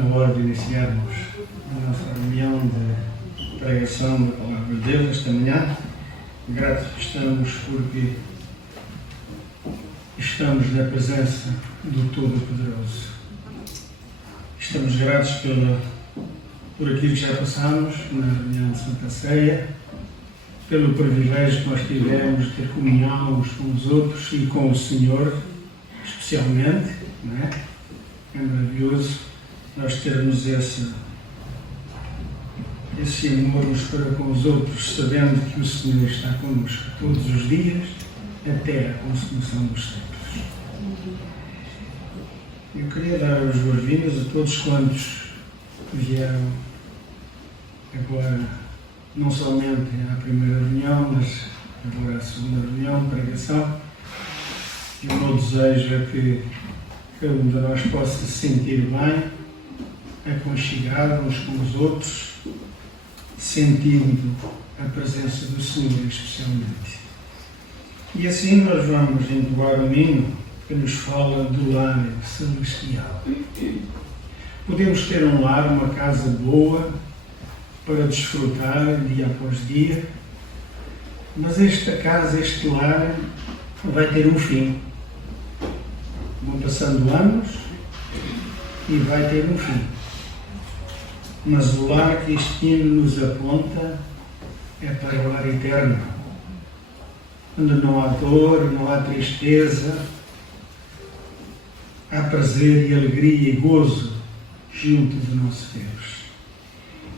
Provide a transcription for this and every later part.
na hora de iniciarmos a nossa reunião de pregação da Palavra de Deus esta manhã. Gratos estamos porque estamos na presença do Todo-Poderoso. Estamos gratos por aquilo que já passamos na reunião de Santa Ceia, pelo privilégio que nós tivemos de ter comunhão uns com os outros e com o Senhor, especialmente, não é? É maravilhoso nós termos esse amor uns para com os outros, sabendo que o Senhor está connosco todos os dias, até a consumação dos séculos. Eu queria dar as boas-vindas a todos quantos vieram agora, não somente à primeira reunião, mas agora à segunda reunião de pregação. E o meu desejo é que cada um de nós possa se sentir bem, aconchegado uns com os outros, sentindo a presença do Senhor especialmente. E assim nós vamos entoar um hino que nos fala do lar celestial. Podemos ter um lar, uma casa boa, para desfrutar dia após dia, mas esta casa, este lar, vai ter um fim. Vão passando anos e vai ter um fim. Mas o lar que este hino nos aponta é para o lar eterno, onde não há dor, não há tristeza, há prazer e alegria e gozo junto do nosso Deus.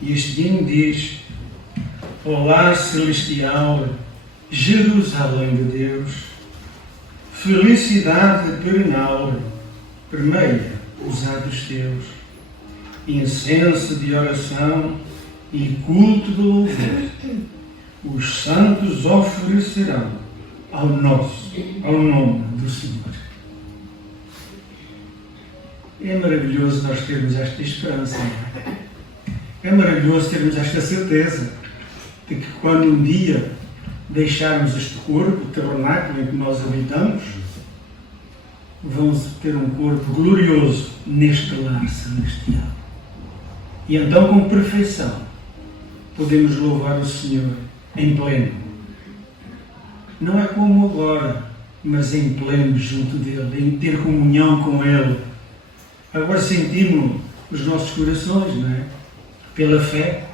E este hino diz: ó lar celestial, Jerusalém de Deus, felicidade perenal, permeia os atos teus, incenso de oração e culto de louvor, os santos oferecerão ao nome do Senhor. É maravilhoso nós termos esta esperança. É maravilhoso termos esta certeza de que quando um dia deixarmos este corpo, o tabernáculo em que nós habitamos, vamos ter um corpo glorioso neste lar celestial. E então, com perfeição, podemos louvar o Senhor em pleno. Não é como agora, mas em pleno junto dele, em ter comunhão com ele. Agora sentimos os nossos corações, não é? Pela fé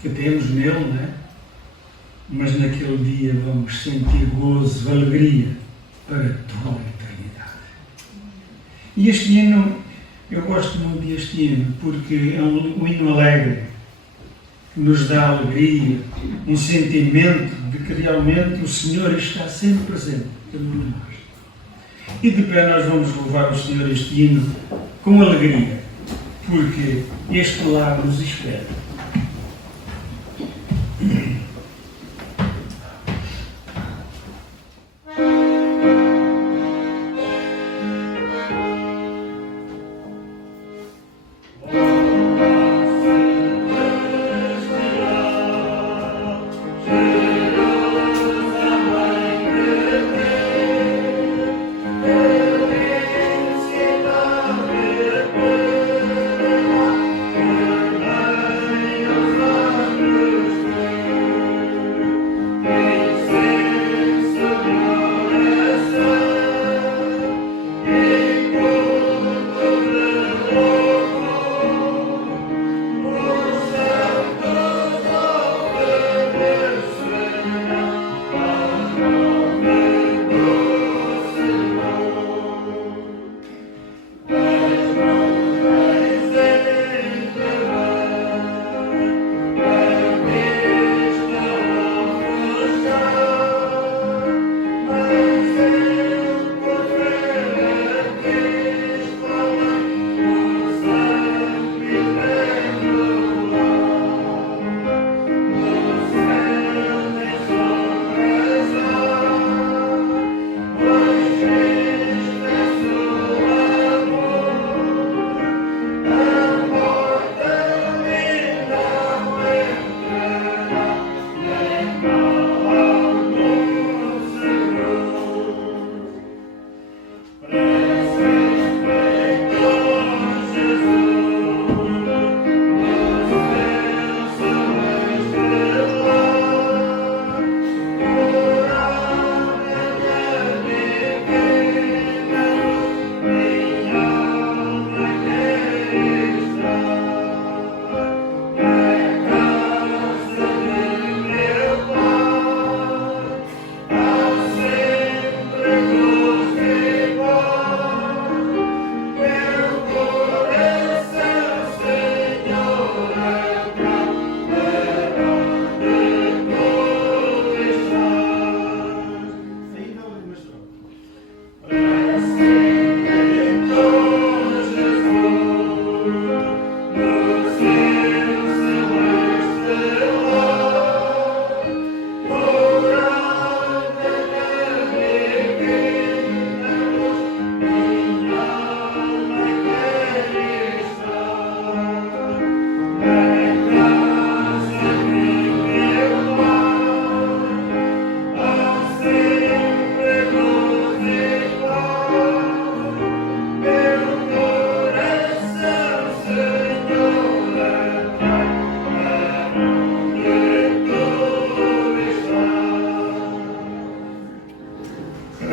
que temos nele, não é? Mas naquele dia vamos sentir gozo, alegria para toda a eternidade. E este hino, eu gosto muito deste hino, porque é um hino alegre, que nos dá alegria, um sentimento de que realmente o Senhor está sempre presente cada um de nós. E de pé nós vamos louvar o Senhor este hino com alegria, porque este lar nos espera.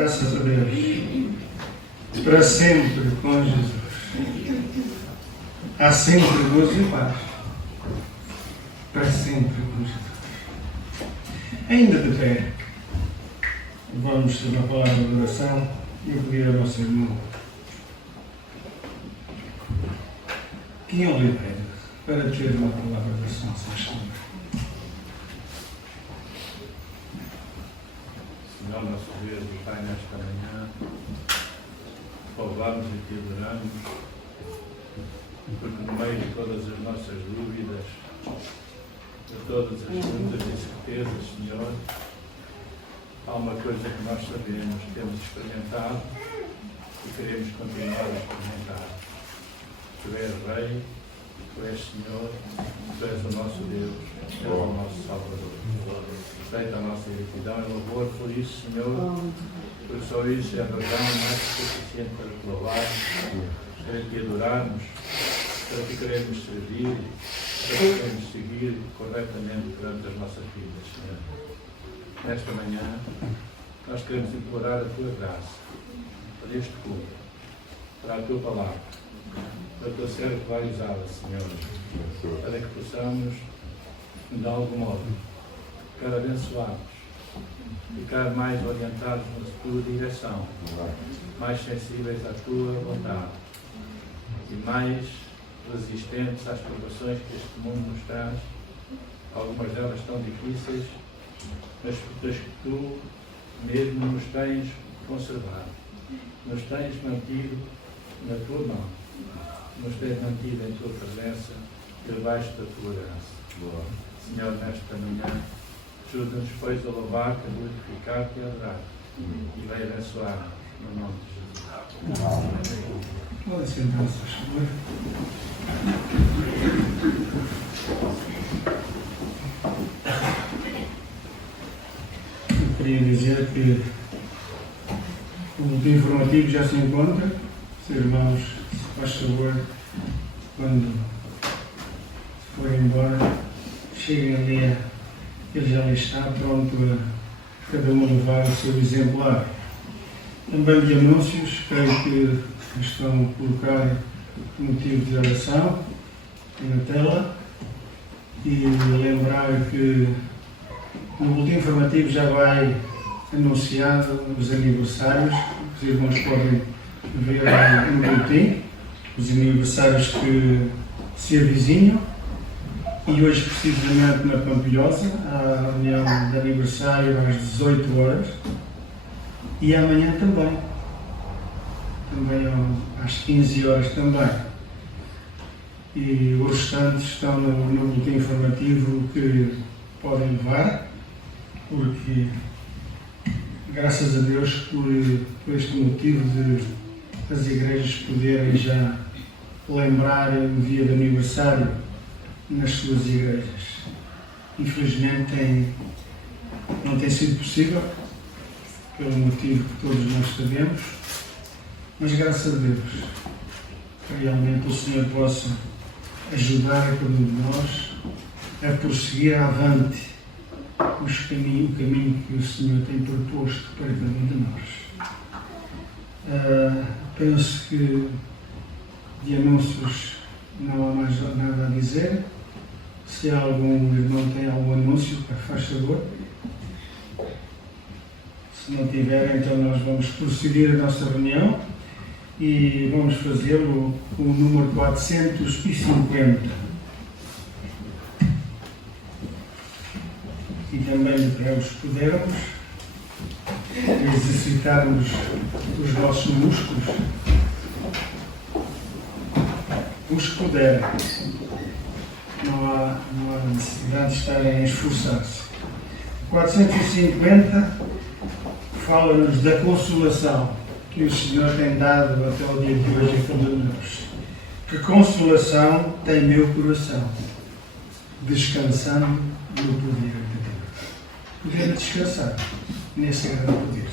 Graças a Deus. Para sempre com Jesus. Há sempre gozo e paz. Para sempre com Jesus. Ainda de pé, vamos ter uma palavra de oração e eu pedir ao nosso irmão que ele lhe pede para ter uma palavra de oração, se faz favor. Senhor, nosso Deus e Pai, nesta manhã, louvamos e te adoramos, porque no meio de todas as nossas dúvidas, de todas as dúvidas e certezas, Senhor, há uma coisa que nós sabemos, temos experimentado e queremos continuar a experimentar. Tu és Rei, Tu és Senhor, Tu és o nosso Deus, Tu és o nosso Salvador. Aceita a nossa gratidão e louvor por isso, Senhor, porque só isso é a razão mais que suficiente para te louvar, para te adorarmos, para te queremos servir, para te queremos seguir corretamente durante as nossas vidas, Senhor. Nesta manhã, nós queremos implorar a Tua graça para este culto, para a Tua palavra, para o Teu servo vai usá-la, Senhor, para que possamos, de algum modo, ficar abençoados, ficar mais orientados na Tua direção, mais sensíveis à Tua vontade e mais resistentes às provações que este mundo nos traz, algumas delas tão difíceis, mas das que Tu mesmo nos tens conservado, nos tens mantido na Tua mão, nos tens mantido em Tua presença, debaixo da Tua graça. Senhor, nesta manhã, ajuda-nos, pois, a louvar-te, a glorificar-te e a adorar. E vai abençoar-nos, no nome de Jesus. Pode sentar-se, por favor. Eu queria dizer que o boletim informativo já se encontra. Os irmãos, se faz favor, quando forem embora, cheguem ali, ele já está pronto a cada um levar o seu exemplar. Também de anúncios, creio que estão a colocar o motivo de oração na tela e lembrar que no boletim informativo já vai anunciado os aniversários, os irmãos podem ver no boletim, os aniversários que se avizinham. E hoje, precisamente na Pampilhosa, há a reunião de aniversário às 18 horas e amanhã também às 15 horas também. E os restantes estão no boletim informativo que podem levar, porque, graças a Deus, por este motivo de as igrejas poderem já lembrar o dia de aniversário nas suas igrejas. Infelizmente não tem sido possível, pelo motivo que todos nós sabemos, mas graças a Deus, realmente o Senhor possa ajudar a cada um de nós a prosseguir avante o caminho que o Senhor tem proposto para cada um de nós. Penso que de anúncios não há mais nada a dizer. Se algum irmão tem algum anúncio, faz favor. Se não tiver, então nós vamos prosseguir a nossa reunião e vamos fazê-lo com o número 450. E também para os pudermos exercitarmos os nossos músculos, os que puderem. Não há necessidade de estarem a esforçar-se. 450 fala-nos da consolação que o Senhor tem dado até o dia de hoje a cada um de nós. Que consolação tem meu coração, descansando no poder de Deus. Poder descansar nesse grande poder.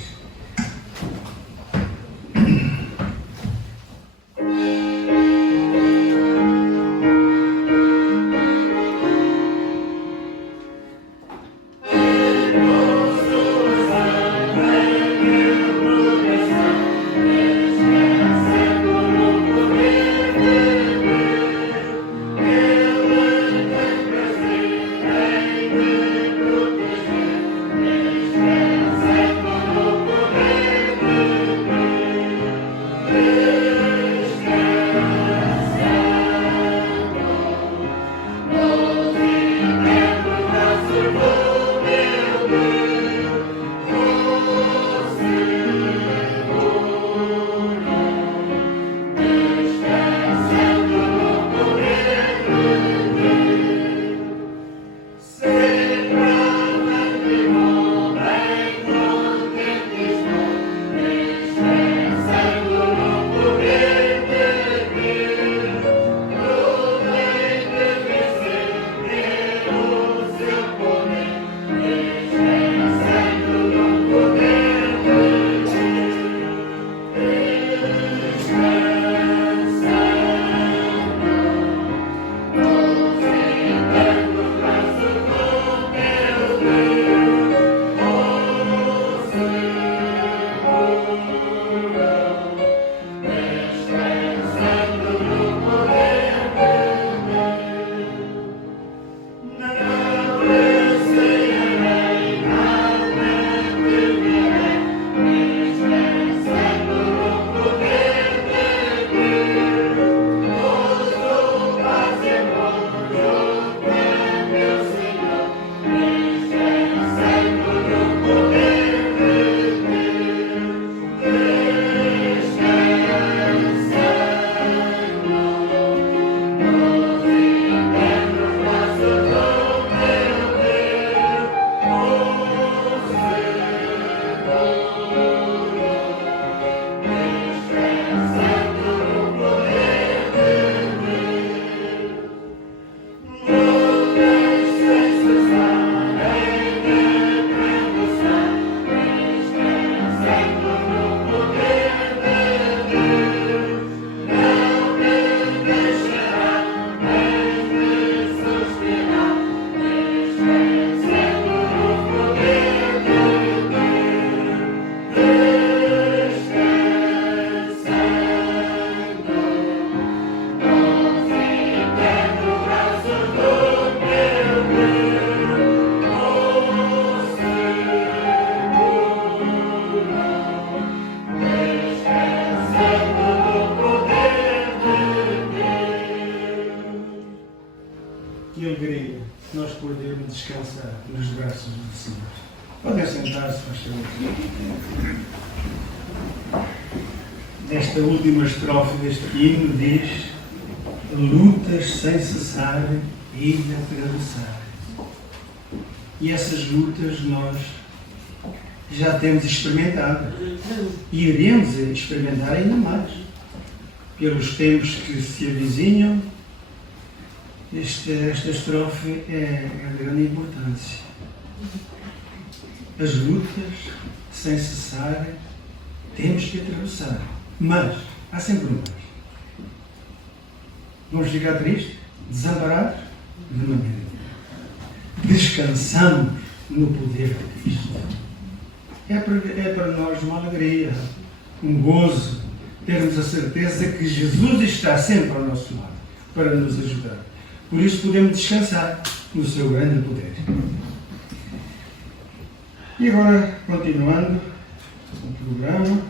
descansa nos braços do Senhor. Podem sentar-se, faz favor. Nesta última estrofe deste hino diz: lutas sem cessar e atravessar. E essas lutas nós já temos experimentado e iremos experimentar ainda mais. Pelos tempos que se avizinham, esta estrofe é de grande importância. As lutas sem cessar temos que atravessar, mas há sempre um mas. Vamos ficar tristes? Desamparados? De maneira nenhuma. Descansamos no poder de Cristo. É para nós uma alegria, um gozo, termos a certeza que Jesus está sempre ao nosso lado para nos ajudar. Por isso podemos descansar no seu grande poder. E agora, continuando o programa,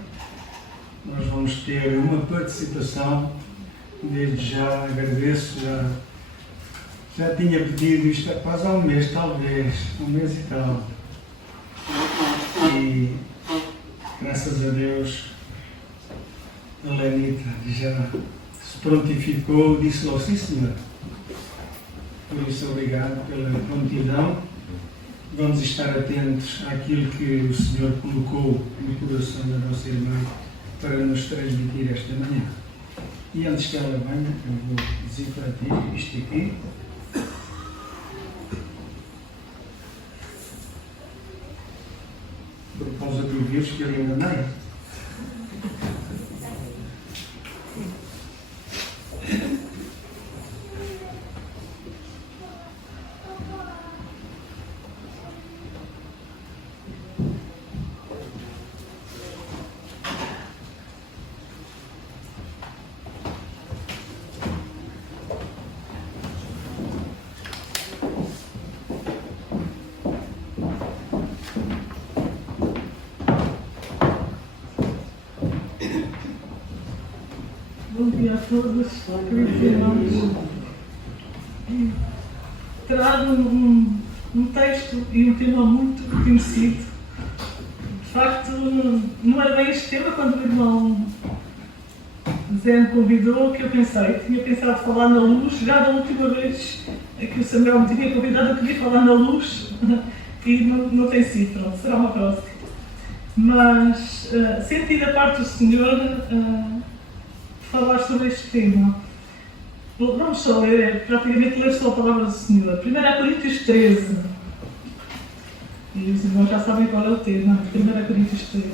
nós vamos ter uma participação. Desde já agradeço, já tinha pedido isto há quase há um mês, talvez, um mês e tal. E graças a Deus a Lenita já se prontificou, disse logo: sim, senhor. Por isso, obrigado pela prontidão. Vamos estar atentos àquilo que o Senhor colocou no coração da nossa irmã para nos transmitir esta manhã. E antes que ela venha, eu vou dizer para ti isto aqui. Por causa do vírus que ele ainda não é. Bom dia a todos, queridos irmãos. Trago um texto e um tema muito conhecido. De facto, não era bem este tema quando o irmão Zé me convidou que eu pensei. Tinha pensado falar na luz, já da última vez que o Samuel me tinha convidado, eu queria falar na luz e não tem sido, pronto, será uma próxima. Mas senti da parte do Senhor falar sobre este tema. Vamos só ler, praticamente ler só a palavra do Senhor. 1 Coríntios 13. E os irmãos já sabem qual é o tema. 1 Coríntios 13.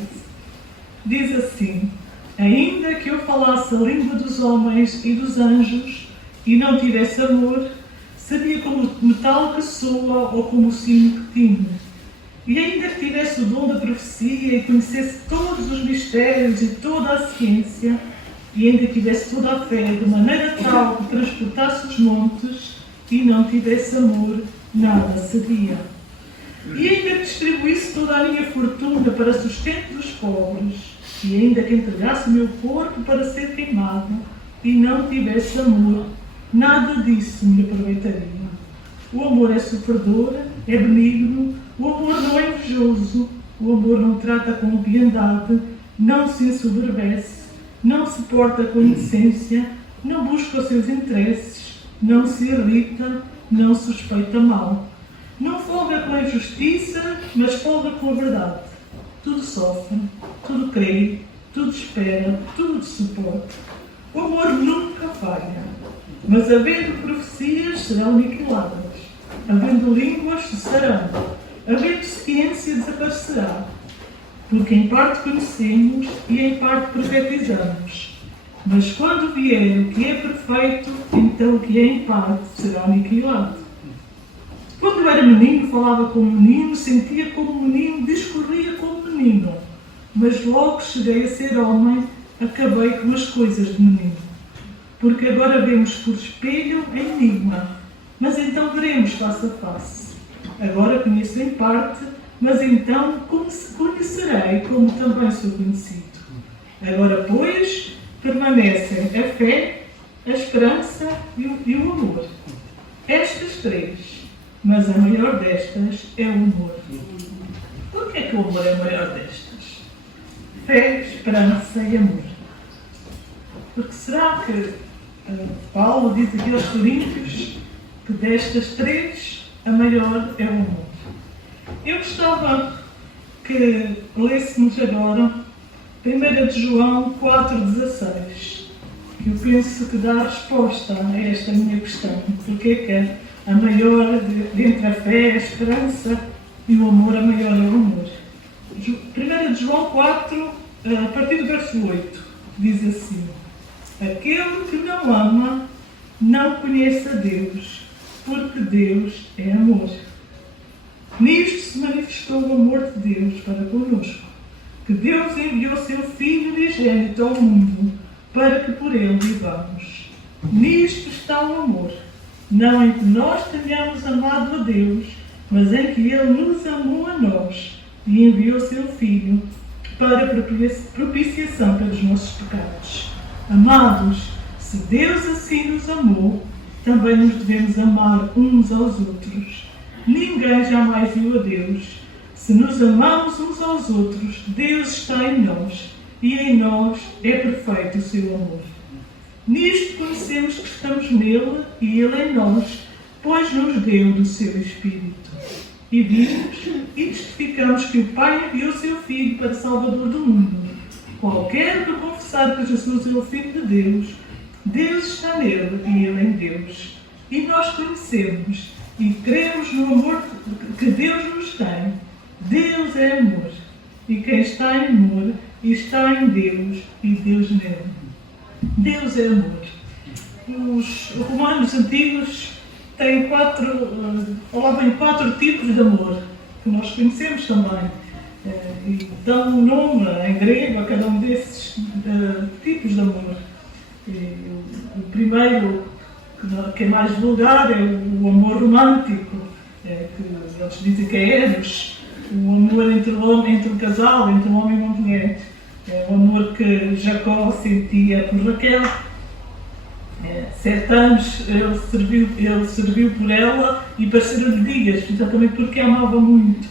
Diz assim: ainda que eu falasse a língua dos homens e dos anjos e não tivesse amor, seria como o metal que soa ou como o sino que tine. E ainda que tivesse o dom da profecia e conhecesse todos os mistérios e toda a ciência, e ainda tivesse toda a fé de maneira tal que transportasse os montes e não tivesse amor, nada seria. E ainda que distribuísse toda a minha fortuna para sustento dos pobres, e ainda que entregasse o meu corpo para ser queimado e não tivesse amor, nada disso me aproveitaria. O amor é sofredor, é benigno, o amor não é invejoso, o amor não trata com leviandade, não se ensoberbece, não se porta com indecência, não busca os seus interesses, não se irrita, não suspeita mal. Não folga com a injustiça, mas folga com a verdade. Tudo sofre, tudo crê, tudo espera, tudo suporta. O amor nunca falha, mas havendo profecias serão aniquiladas, havendo línguas cessarão, havendo ciência desaparecerá. Porque em parte conhecemos e em parte profetizamos. Mas quando vier o que é perfeito, então o que é em parte será aniquilado. Quando eu era menino, falava como menino, sentia como menino, discorria como menino. Mas logo cheguei a ser homem, acabei com as coisas de menino. Porque agora vemos por espelho em enigma, mas então veremos face a face. Agora conheço em parte, mas então conhecerei como também sou conhecido. Agora, pois, permanecem a fé, a esperança e o amor. Estas três. mas a maior destas é o amor. Por que é que o amor é a maior destas? Fé, esperança e amor. Porque será que Paulo diz aqui aos Coríntios que destas três a maior é o amor? Eu gostava que lêssemos agora 1 de João 4,16, que eu penso que dá a resposta a esta minha questão. Porque é que a maior entre a fé, a esperança e o amor, a maior é o amor? 1 de João 4, a partir do verso 8, diz assim: aquele que não ama não conhece a Deus, porque Deus é amor. Nisto se manifestou o amor de Deus para conosco, que Deus enviou seu Filho unigênito ao mundo, para que por ele vivamos. Nisto está o amor, não em que nós tenhamos amado a Deus, mas em que Ele nos amou a nós e enviou seu Filho para propiciação pelos nossos pecados. Amados, se Deus assim nos amou, também nos devemos amar uns aos outros. Ninguém jamais viu a Deus. Se nos amamos uns aos outros, Deus está em nós e em nós é perfeito o seu amor. Nisto conhecemos que estamos nele e ele em nós, pois nos deu do seu Espírito. E vimos e testificamos que o Pai enviou seu Filho para Salvador do mundo. Qualquer que confessar que Jesus é o Filho de Deus, Deus está nele e ele em Deus. E nós conhecemos e cremos no amor que Deus nos tem. Deus é amor. E quem está em amor está em Deus e Deus nele. Deus é amor. Os romanos antigos têm falavam em 4 tipos de amor, que nós conhecemos também. E dão um nome em grego a cada um desses tipos de amor. O primeiro, que é mais vulgar, é o amor romântico, que eles dizem que é Eros, o amor entre o casal, entre um homem e uma mulher. É o amor que Jacó sentia por Raquel. 7 anos ele serviu por ela e pareceram-lhe dias, exatamente porque a amava muito.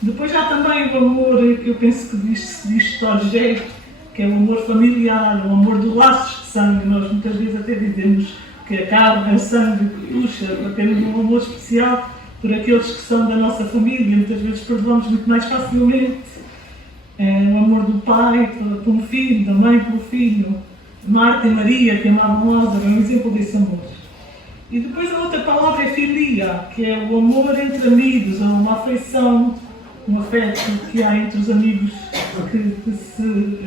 Depois há também o amor que eu penso que se diz Storge, que é o amor familiar, o amor do laços de sangue. Nós muitas vezes até dizemos que a carne é o sangue que puxa, temos um amor especial por aqueles que são da nossa família, muitas vezes perdoamos muito mais facilmente. O amor do pai pelo filho, da mãe pelo filho. Marta e Maria, que amavam Lázaro, é um exemplo desse amor. E depois a outra palavra é filia, que é o amor entre amigos, ou uma afeição, um afeto que há entre os amigos que se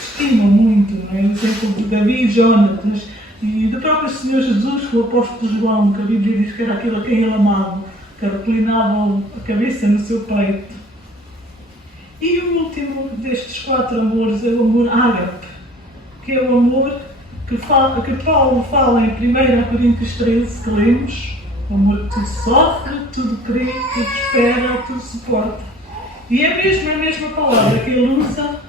estimam muito. Não é? O exemplo de Davi e Jonatas, e do próprio Senhor Jesus, que o apóstolo João, que a Bíblia diz que era aquele a quem ele amava, que reclinava a cabeça no seu peito. E o último destes 4 amores é o amor ágape, que é o amor que Paulo fala em 1 Coríntios 13, que lemos: o amor que tudo sofre, tudo crê, tudo espera, tudo suporta. E é mesmo a mesma palavra que ele usa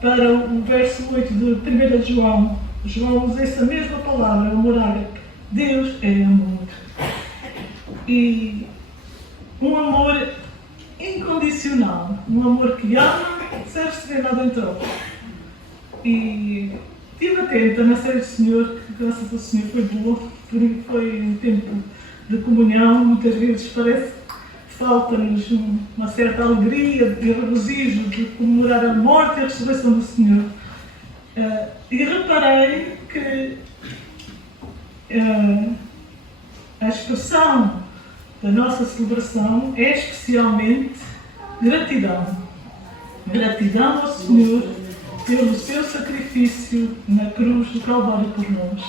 para o verso 8 de 1 de João. João usa essa mesma palavra, amor ágape. Deus é amor. E um amor incondicional, um amor que ama sem receber nada em troca. E estive atenta na ceia do Senhor, que graças ao Senhor foi boa, foi um tempo de comunhão. Muitas vezes parece que falta-nos uma certa alegria, de regozijo, de comemorar a morte e a ressurreição do Senhor. E reparei que a expressão da nossa celebração é especialmente gratidão. Gratidão ao Senhor pelo seu sacrifício na cruz do Calvário por nós.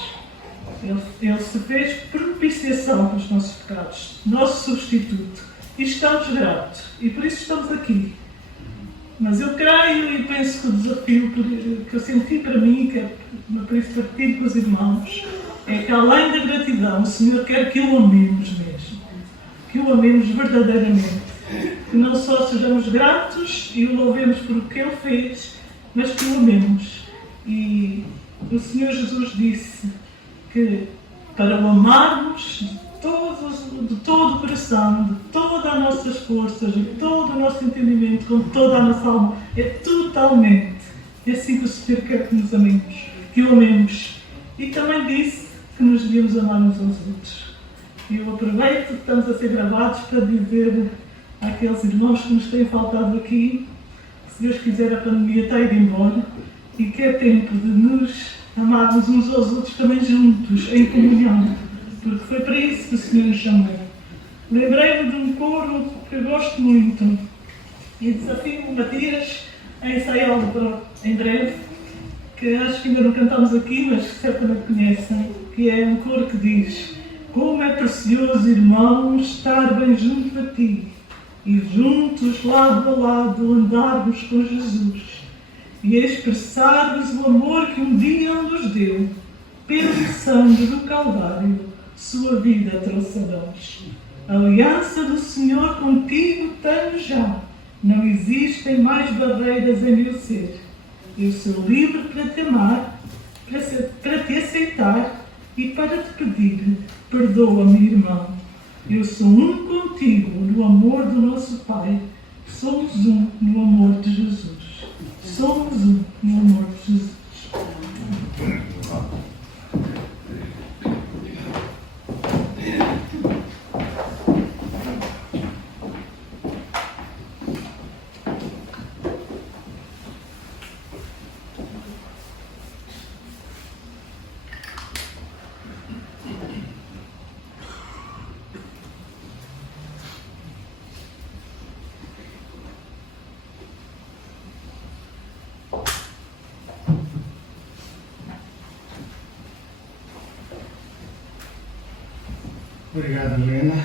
Ele se fez propiciação pelos nossos pecados, nosso substituto. E estamos gratos. E por isso estamos aqui. Mas eu creio e penso que o desafio que eu senti para mim, que é por isso partilho com os irmãos, é que além da gratidão, o Senhor quer que o amemos mesmo. Que o amemos verdadeiramente. Que não só sejamos gratos e o louvemos por o que Ele fez, mas que o amemos. E o Senhor Jesus disse que para o amarmos de de todo o coração, de todas as nossas forças, de todo o nosso entendimento, com toda a nossa alma. É totalmente. É assim que o Senhor quer que nos amemos, que o amemos. E também disse que nos devíamos amar uns aos outros. E eu aproveito que estamos a ser gravados para dizer àqueles irmãos que nos têm faltado aqui, que se Deus quiser a pandemia está a ir embora e que é tempo de nos amarmos uns aos outros também juntos, em comunhão, porque foi para isso que o Senhor nos chamou. Lembrei-me de um coro que eu gosto muito e desafio o Matias a ensaiá-lo em breve, que acho que ainda não cantamos aqui, mas que certamente conhecem, que é um coro que diz: como é precioso, irmãos, estar bem junto a ti e juntos, lado a lado, andarmos com Jesus e expressar-vos o amor que um dia nos deu, pelo sangue do Calvário, sua vida trouxe a nós. A aliança do Senhor contigo tenho já, não existem mais barreiras em meu ser. Eu sou livre para te amar, para te aceitar e para te pedir, perdoa-me, irmão. Eu sou um contigo no amor do nosso Pai. Somos um no amor de Jesus. Somos um no amor de Jesus. Obrigado, Helena,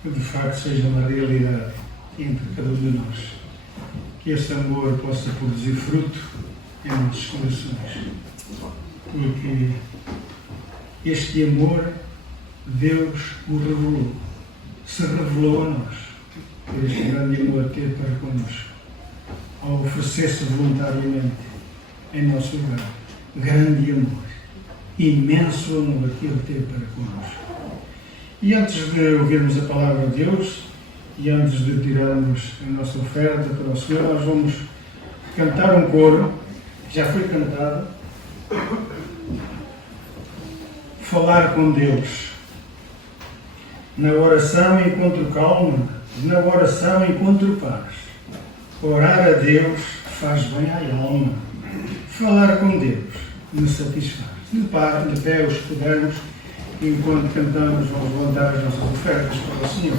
que de facto seja uma realidade entre cada um de nós. Que esse amor possa produzir fruto em nossos corações. Porque este amor Deus o revelou. Se revelou a nós. Por este grande amor que teve para connosco. Ao oferecer-se voluntariamente em nosso lugar. Grande amor. Imenso amor que Ele teve para connosco. E antes de ouvirmos a palavra de Deus e antes de tirarmos a nossa oferta para o Senhor, nós vamos cantar um coro que já foi cantado. Falar com Deus. Na oração encontro calma, na oração encontro paz. Orar a Deus faz bem à alma. Falar com Deus me satisfaz. De pé, os pudermos, enquanto cantamos, vamos levantar as nossas ofertas para o Senhor.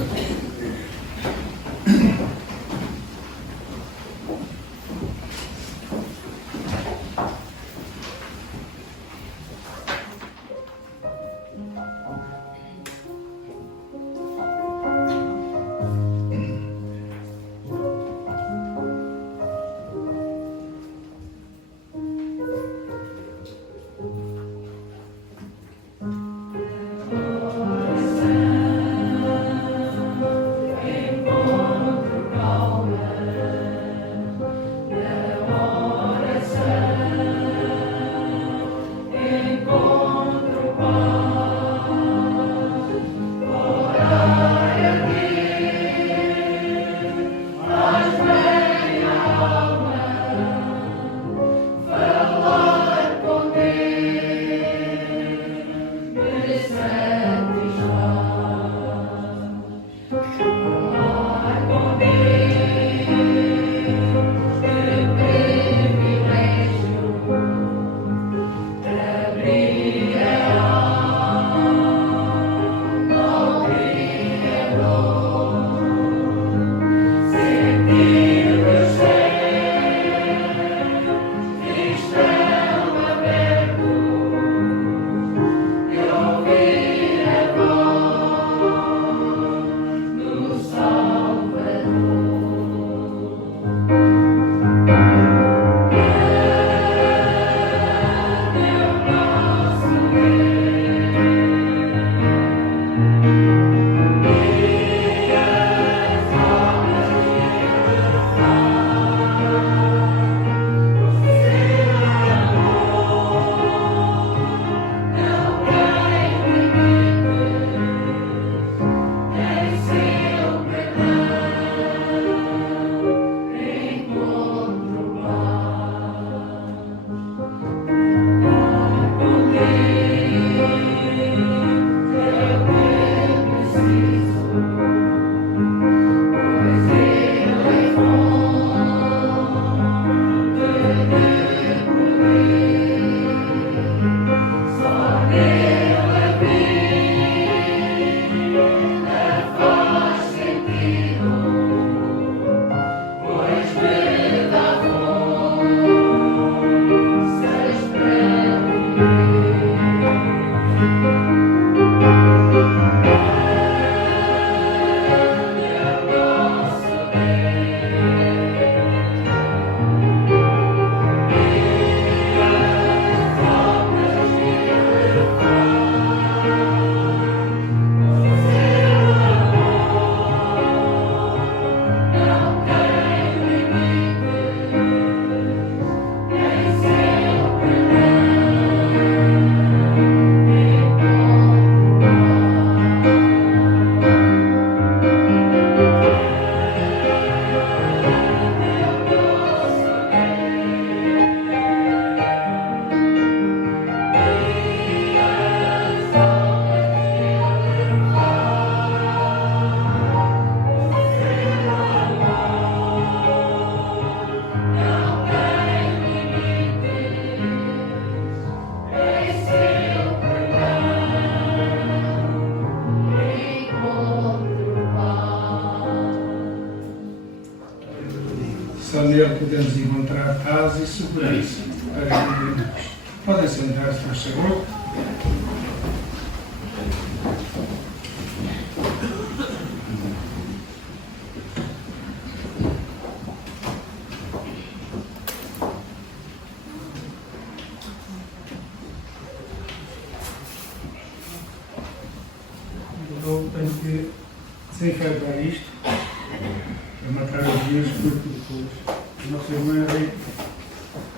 podemos encontrar paz e segurança para viver nós. Podem sentar-se, faz favor. Eu tenho que desenfeitar isto para matar os dias, porque depois a nossa irmã Henrique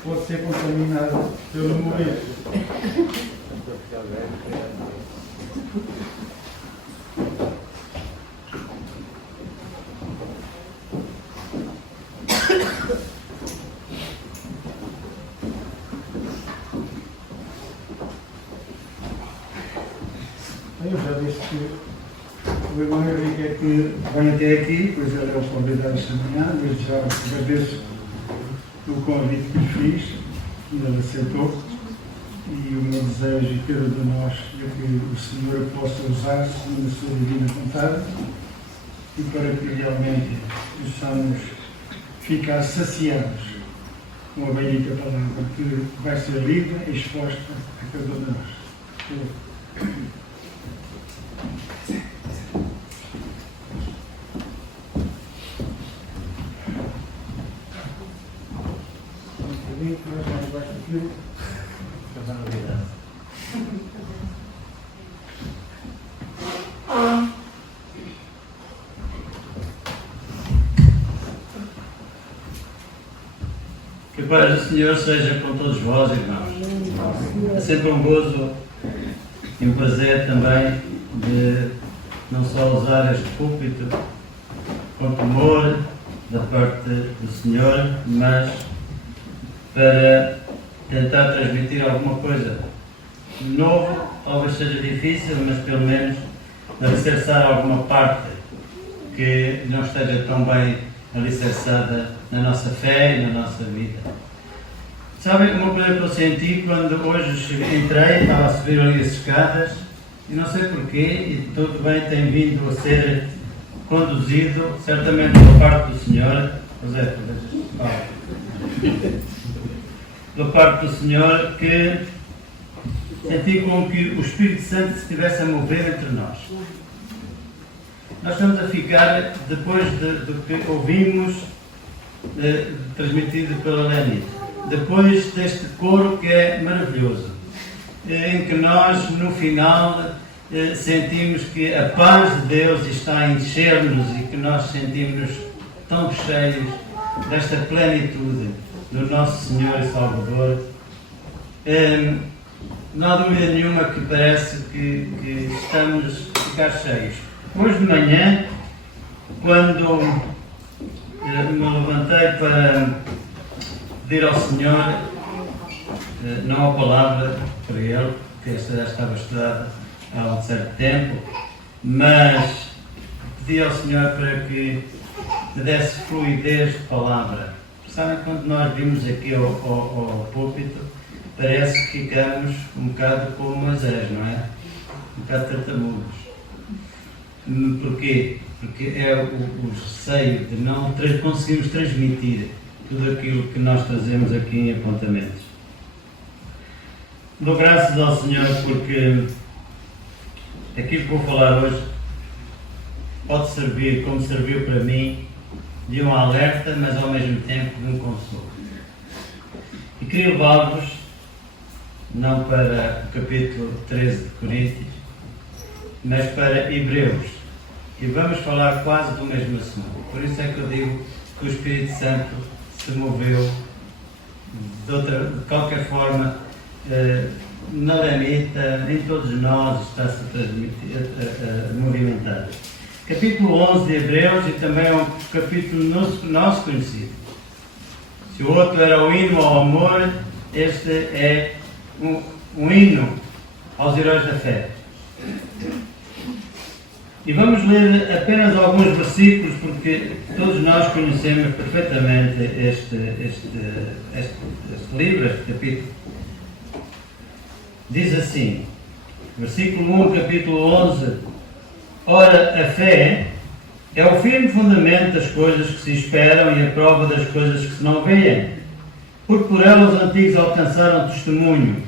pode ser contaminada pelo mover. Eu já disse que o irmão Henrique é que vem até aqui, pois ele é o convidado esta manhã, desde já agradeço o convite que lhe fiz, e ele aceitou, e o meu desejo e cada de nós é que o Senhor possa usar segundo a sua divina vontade, e para que realmente possamos ficar saciados com a bendita palavra que vai ser lida e exposta a cada um de nós. Que a paz do Senhor seja com todos vós, irmãos. É sempre um gozo e um prazer também de não só usar este púlpito com temor da parte do Senhor, mas para tentar transmitir alguma coisa novo, talvez seja difícil, mas pelo menos alicerçar alguma parte que não esteja tão bem alicerçada na nossa fé e na nossa vida. Sabem uma coisa que eu senti quando hoje entrei, estava a subir ali as escadas, e não sei porquê, e tudo bem, tem vindo a ser conduzido, certamente pela parte do Senhor, pela parte do Senhor, que senti como que o Espírito Santo se estivesse a mover entre nós. Nós estamos a ficar, depois do que ouvimos, transmitido pela Lenita, depois deste coro que é maravilhoso, em que nós, no final, sentimos que a paz de Deus está a encher-nos e que nós sentimos tão cheios desta plenitude do nosso Senhor e Salvador. Não há dúvida nenhuma que parece que estamos a ficar cheios. Hoje de manhã, quando me levantei para pedir ao Senhor, não a palavra para Ele, porque esta já estava estudada há um certo tempo, mas pedi ao Senhor para que me desse fluidez de palavra. Sabem, quando nós vimos aqui ao púlpito, parece que ficamos um bocado como Moisés, não é? Um bocado tartamudos. Porquê? Porque é o receio de não conseguirmos transmitir tudo aquilo que nós trazemos aqui em apontamentos. Dou graças ao Senhor porque aquilo que vou falar hoje pode servir, como serviu para mim, de um alerta, mas ao mesmo tempo de um consolo. E queria levar-vos, não para o capítulo 13 de Coríntios, mas para Hebreus. E vamos falar quase do mesmo assunto. Por isso é que eu digo que o Espírito Santo se moveu de qualquer forma na Lenita, em todos nós está-se a movimentar. Capítulo 11 de Hebreus, e também é um capítulo nosso conhecido. Se o outro era o hino ao amor, este é um hino aos heróis da fé. E vamos ler apenas alguns versículos, porque todos nós conhecemos perfeitamente este livro, este capítulo. Diz assim, versículo 1, capítulo 11: Ora, a fé É o firme fundamento das coisas que se esperam e a prova das coisas que se não veem. Porque por ela os antigos alcançaram testemunho.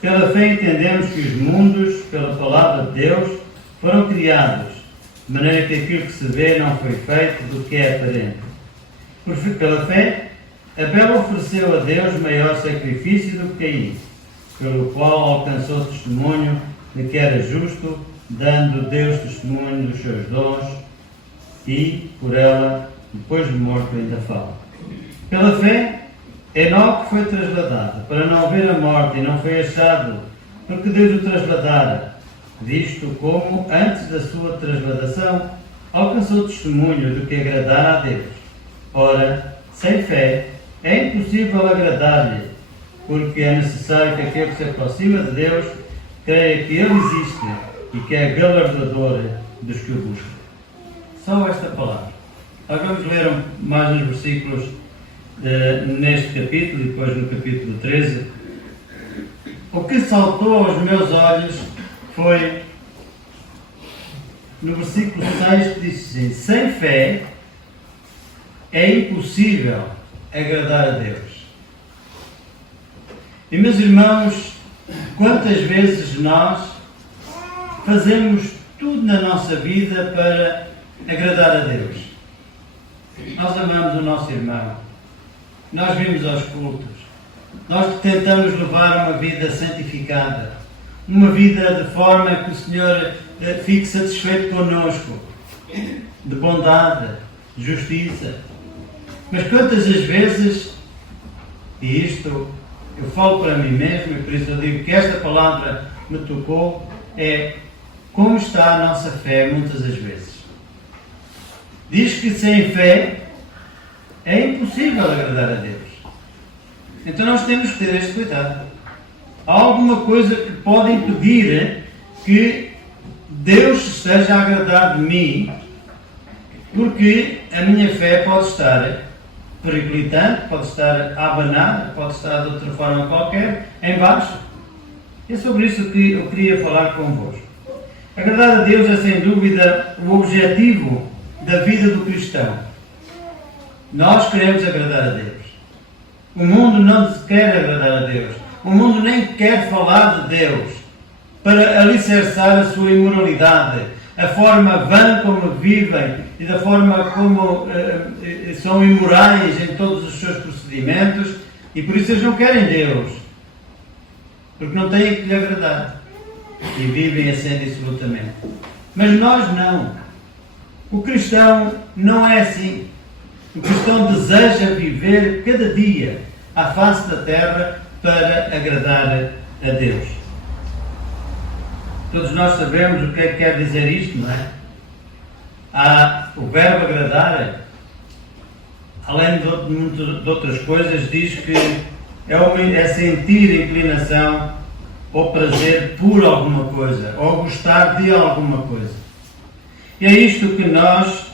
Pela fé entendemos que os mundos, pela palavra de Deus, foram criados, de maneira que aquilo que se vê não foi feito do que é aparente. Pela fé, Abel ofereceu a Deus maior sacrifício do que Caim, pelo qual alcançou testemunho de que era justo, dando Deus testemunho dos seus dons, e, por ela, depois de morto, ainda fala. Pela fé, Enoque foi trasladado, para não ver a morte, e não foi achado, porque Deus o trasladara, visto como, antes da sua trasladação, alcançou testemunho do que agradara a Deus. Ora, sem fé, é impossível agradar-lhe, porque é necessário que aquele que se aproxima de Deus creia que Ele existe e que é galardoador dos que o buscam. Só esta palavra. Nós vamos ler mais uns versículos neste capítulo e depois no capítulo 13. O que saltou aos meus olhos foi no versículo 6 que diz assim: sem fé é impossível agradar a Deus. E meus irmãos, quantas vezes nós fazemos tudo na nossa vida para agradar a Deus? Nós amamos o nosso irmão, nós vimos aos cultos, nós tentamos levar uma vida santificada, uma vida de forma que o Senhor fique satisfeito connosco, de bondade, de justiça. Mas quantas as vezes, e isto eu falo para mim mesmo, e por isso eu digo que esta palavra me tocou, é como está a nossa fé muitas das vezes. Diz que sem fé é impossível agradar a Deus. Então nós temos que ter este cuidado. Há alguma coisa que pode impedir que Deus esteja a agradar de mim, porque a minha fé pode estar periclitante, pode estar abanada, pode estar de outra forma qualquer, em baixo. É sobre isso que eu queria falar convosco. Agradar a Deus é sem dúvida o objetivo da vida do cristão. Nós queremos agradar a Deus. O mundo não quer agradar a Deus. O mundo nem quer falar de Deus para alicerçar a sua imoralidade, a forma vã como vivem e da forma como são imorais em todos os seus procedimentos, e por isso eles não querem Deus, porque não têm que lhe agradar e vivem assim dissolutamente. Mas nós não. O cristão não é assim. O cristão deseja viver cada dia à face da terra para agradar a Deus. Todos nós sabemos o que é que quer dizer isto, não é? O verbo agradar, além de outras coisas, diz que é sentir inclinação ou prazer por alguma coisa, ou gostar de alguma coisa. E é isto que nós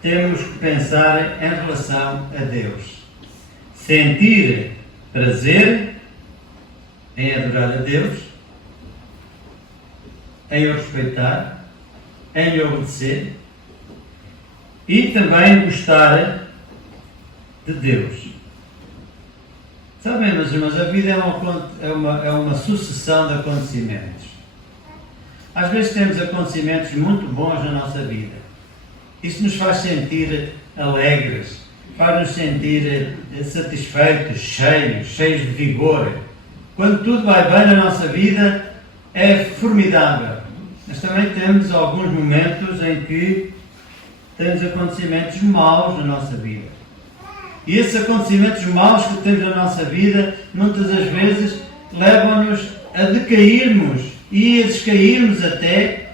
temos que pensar em relação a Deus. Sentir prazer em adorar a Deus, em o respeitar, em lhe obedecer e também gostar de Deus. Sabem, meus irmãos, a vida é uma sucessão de acontecimentos. Às vezes temos acontecimentos muito bons na nossa vida. Isso nos faz sentir alegres, faz-nos sentir satisfeitos, cheios de vigor. Quando tudo vai bem na nossa vida, é formidável. Mas também temos alguns momentos em que temos acontecimentos maus na nossa vida. E esses acontecimentos maus que temos na nossa vida, muitas das vezes, levam-nos a decairmos e a descairmos até,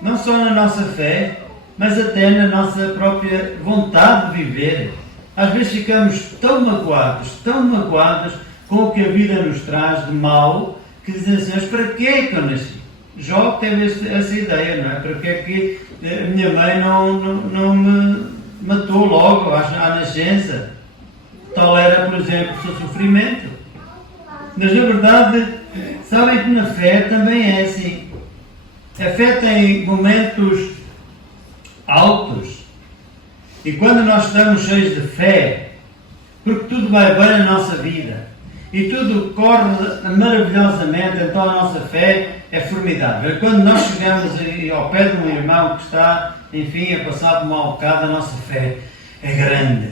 não só na nossa fé, mas até na nossa própria vontade de viver. Às vezes ficamos tão magoados com o que a vida nos traz de mal, que dizem assim: mas para que é que eu nasci? Jó teve essa ideia, não é? Para que é que a minha mãe não me matou logo à nascença? Tal era, por exemplo, o seu sofrimento. Mas na verdade, sabem que na fé também é assim. A fé tem momentos altos E quando nós estamos cheios de fé, porque tudo vai bem na nossa vida e tudo corre maravilhosamente, então a nossa fé é formidável. Quando nós chegamos ao pé de um irmão que está, enfim, a passar por um mau bocado, a nossa fé é grande.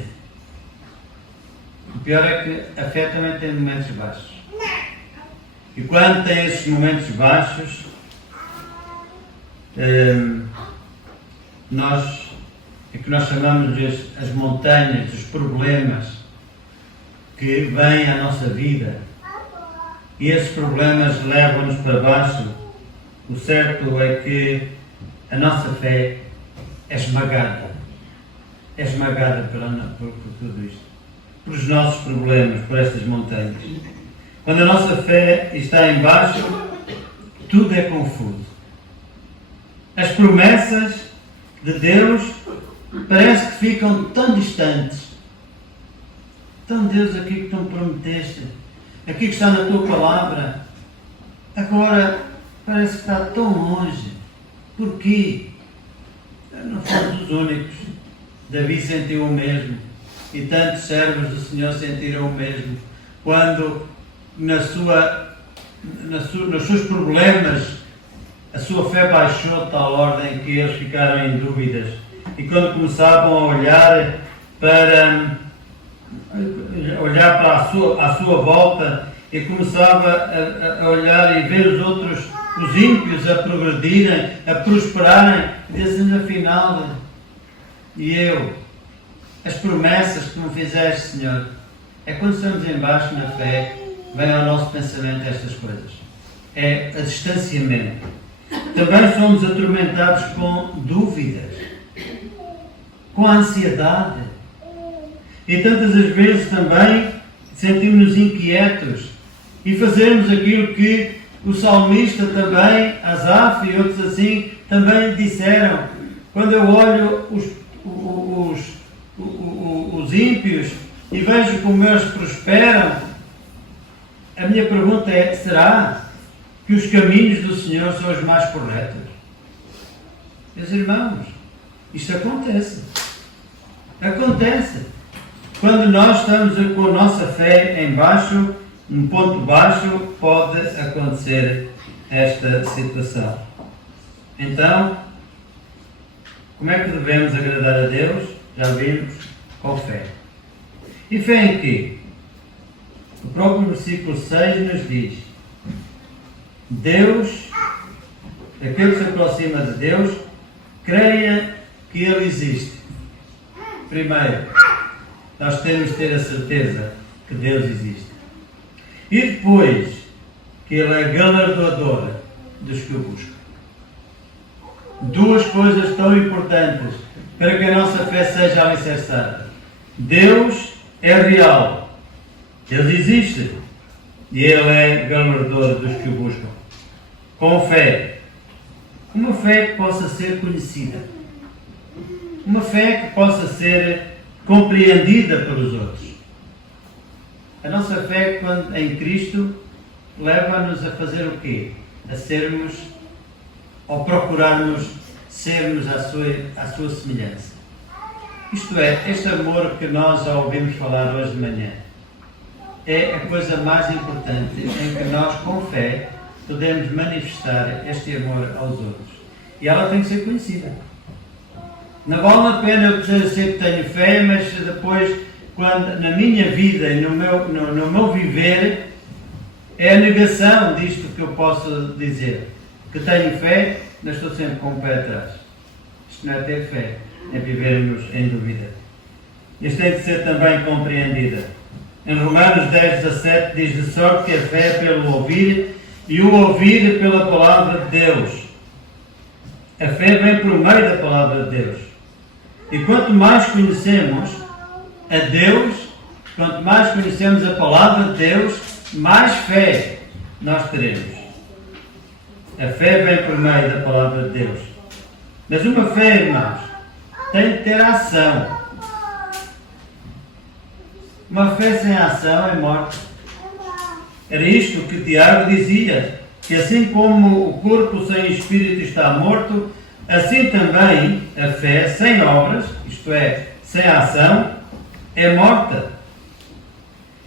O pior é que a fé também tem momentos baixos. E quando tem esses momentos baixos, nós chamamos as montanhas, os problemas que vêm à nossa vida, e esses problemas levam-nos para baixo. O certo é que a nossa fé é esmagada por tudo isto, pelos nossos problemas, por estas montanhas. Quando a nossa fé está em baixo, tudo é confuso. As promessas de Deus parece que ficam tão distantes. Então, Deus, aquilo que tu me prometeste, aquilo que está na tua palavra, agora parece que está tão longe. Porquê? Não fomos os únicos. Davi sentiu o mesmo. E tantos servos do Senhor sentiram o mesmo. Quando nos seus problemas a sua fé baixou de tal ordem que eles ficaram em dúvidas. E quando começavam a olhar para a sua volta, e começava a olhar e ver os ímpios a progredirem, a prosperarem, e dizendo, afinal, e eu, as promessas que me fizeste, Senhor. É quando estamos em baixo na fé, vem ao nosso pensamento estas coisas. É a distanciamento. Também somos atormentados com dúvidas, com ansiedade. E tantas as vezes também sentimos-nos inquietos e fazemos aquilo que o salmista também, Asaf e outros assim, também disseram. Quando eu olho os ímpios e vejo como eles prosperam, a minha pergunta é, será que os caminhos do Senhor são os mais corretos? Meus irmãos, isto acontece. Acontece. Quando nós estamos com a nossa fé em baixo, num ponto baixo, pode acontecer esta situação. Então, como é que devemos agradar a Deus? Já vimos, com fé. E fé em quê? O próprio versículo 6 nos diz: Deus, aquele que se aproxima de Deus, creia que Ele existe. Primeiro, nós temos de ter a certeza que Deus existe. E depois, que Ele é galardoador dos que o buscam. Duas coisas tão importantes para que a nossa fé seja alicerçada. Deus é real. Deus existe. E Ele é galardoador dos que o buscam. Com fé. Uma fé que possa ser conhecida. Uma fé que possa ser compreendida pelos outros. A nossa fé em Cristo leva-nos a fazer o quê? A sermos, ou procurarmos sermos à sua semelhança. Isto é, este amor que nós já ouvimos falar hoje de manhã, é a coisa mais importante em que nós, com fé, podemos manifestar este amor aos outros. E ela tem que ser conhecida. Não vale a pena eu dizer sempre que tenho fé, mas depois, quando na minha vida e no meu viver, é a negação disto que eu posso dizer. Que tenho fé, mas estou sempre com o pé atrás. Isto não é ter fé, é vivermos em dúvida. Isto tem de ser também compreendida. Em Romanos 10:17 diz: de sorte que a fé é pelo ouvir, e o ouvir pela palavra de Deus. A fé vem por meio da palavra de Deus. E quanto mais conhecemos a Deus, quanto mais conhecemos a palavra de Deus, mais fé nós teremos. A fé vem por meio da palavra de Deus. Mas uma fé, irmãos, tem de ter ação. Uma fé sem ação é morte. Era isto que Tiago dizia, que assim como o corpo sem espírito está morto, assim também a fé sem obras, isto é, sem ação é morta.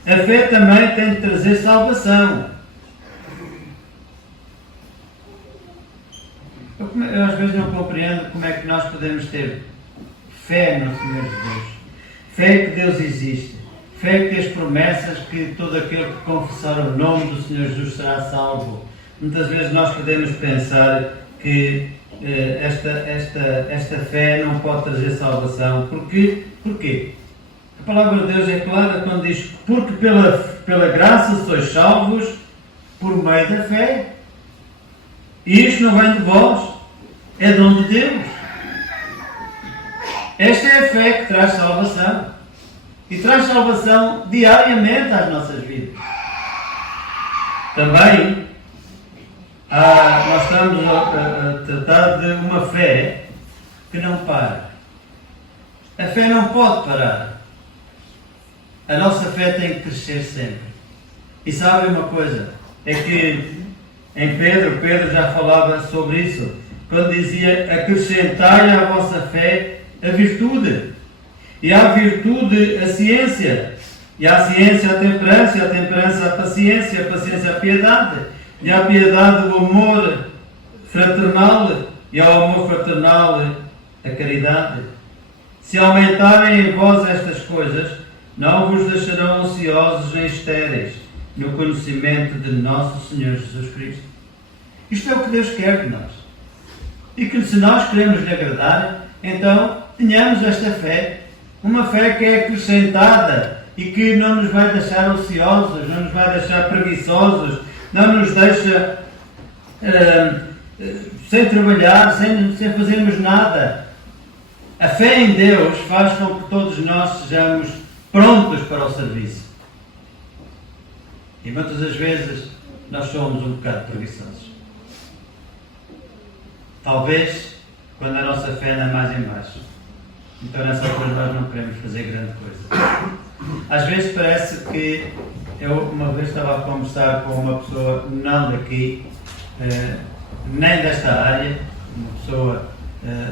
A fé também tem de trazer salvação. Eu às vezes não compreendo como é que nós podemos ter fé no Senhor Jesus. Fé que Deus existe. Fé que as promessas que todo aquele que confessar o nome do Senhor Jesus será salvo. Muitas vezes nós podemos pensar que esta fé não pode trazer salvação. Porquê? A palavra de Deus é clara quando diz: porque pela graça sois salvos por meio da fé. E isto não vem de vós, é dom de Deus. Esta é a fé que traz salvação. E traz salvação diariamente às nossas vidas. Também, nós estamos a tratar de uma fé que não para. A fé não pode parar. A nossa fé tem que crescer sempre. E sabem uma coisa? É que em Pedro já falava sobre isso. Quando dizia: acrescentai à vossa fé a virtude. E à virtude a ciência. E à ciência a temperança. E à temperança a paciência. A paciência a piedade. E à piedade o amor fraternal. E ao amor fraternal a caridade. Se aumentarem em vós estas coisas, não vos deixarão ociosos nem estéreis no conhecimento de nosso Senhor Jesus Cristo. Isto é o que Deus quer de nós. E que se nós queremos lhe agradar, então tenhamos esta fé, uma fé que é acrescentada e que não nos vai deixar ociosos, não nos vai deixar preguiçosos, não nos deixa sem trabalhar, sem fazermos nada. A fé em Deus faz com que todos nós sejamos prontos para o serviço. E muitas das vezes nós somos um bocado preguiçosos. Talvez quando a nossa fé anda mais em baixo. Então nessa altura nós não queremos fazer grande coisa. Às vezes parece que eu uma vez estava a conversar com uma pessoa não daqui, nem desta área, uma pessoa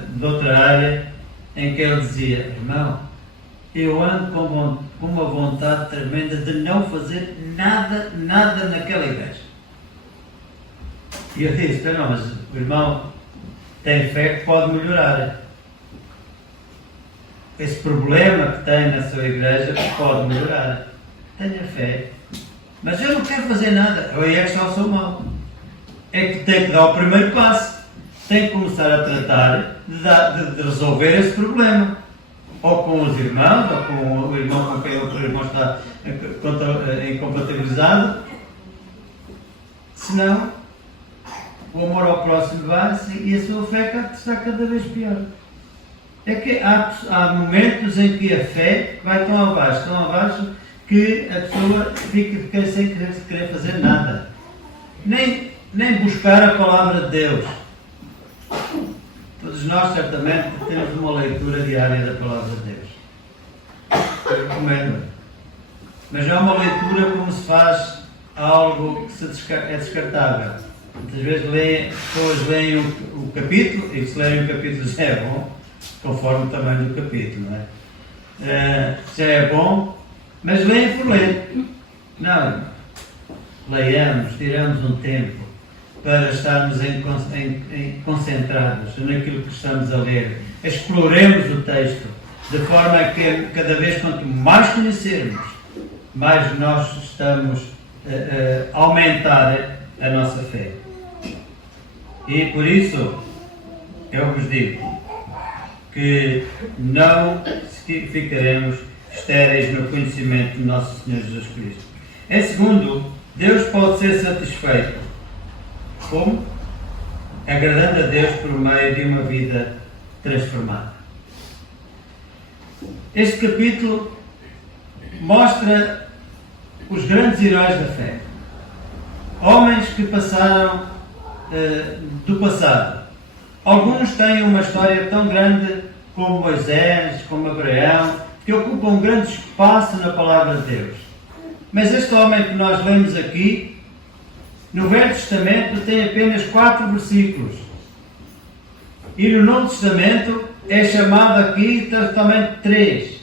de outra área, em que ele dizia: irmão, eu ando com uma vontade tremenda de não fazer nada naquela igreja. E eu disse: não, mas o irmão tem fé que pode melhorar. Esse problema que tem na sua igreja pode melhorar. Tenha fé. Mas eu não quero fazer nada. Eu é que só sou mau. É que tem que dar o primeiro passo. Tem que começar a tratar de resolver esse problema. Ou com os irmãos, ou com o irmão com quem o irmão está incompatibilizado. Senão, o amor ao próximo vai-se e a sua fé está cada vez pior. É que há momentos em que a fé vai tão abaixo, que a pessoa fica sem querer fazer nada. Nem buscar a palavra de Deus. Todos nós, certamente, temos uma leitura diária da palavra de Deus. Eu recomendo. Mas é uma leitura como se faz algo que é descartável. Muitas vezes pessoas leem o capítulo, e se leem o capítulo já é bom, conforme o tamanho do capítulo, não é? Já é bom, mas leem por ler. Não, leiamos, tiramos um tempo para estarmos concentrados naquilo que estamos a ler. Exploremos o texto, de forma que cada vez quanto mais conhecermos, mais nós estamos a aumentar a nossa fé. E por isso, eu vos digo que não ficaremos estéreis no conhecimento de nosso Senhor Jesus Cristo. Em segundo, Deus pode ser satisfeito. Como? Agradando a Deus por meio de uma vida transformada. Este capítulo mostra os grandes heróis da fé. Homens que passaram do passado. Alguns têm uma história tão grande como Moisés, como Abraão, que ocupam um grande espaço na palavra de Deus. Mas este homem que nós lemos aqui, no Velho Testamento, tem apenas 4 versículos. E no Novo Testamento é chamado aqui totalmente 3.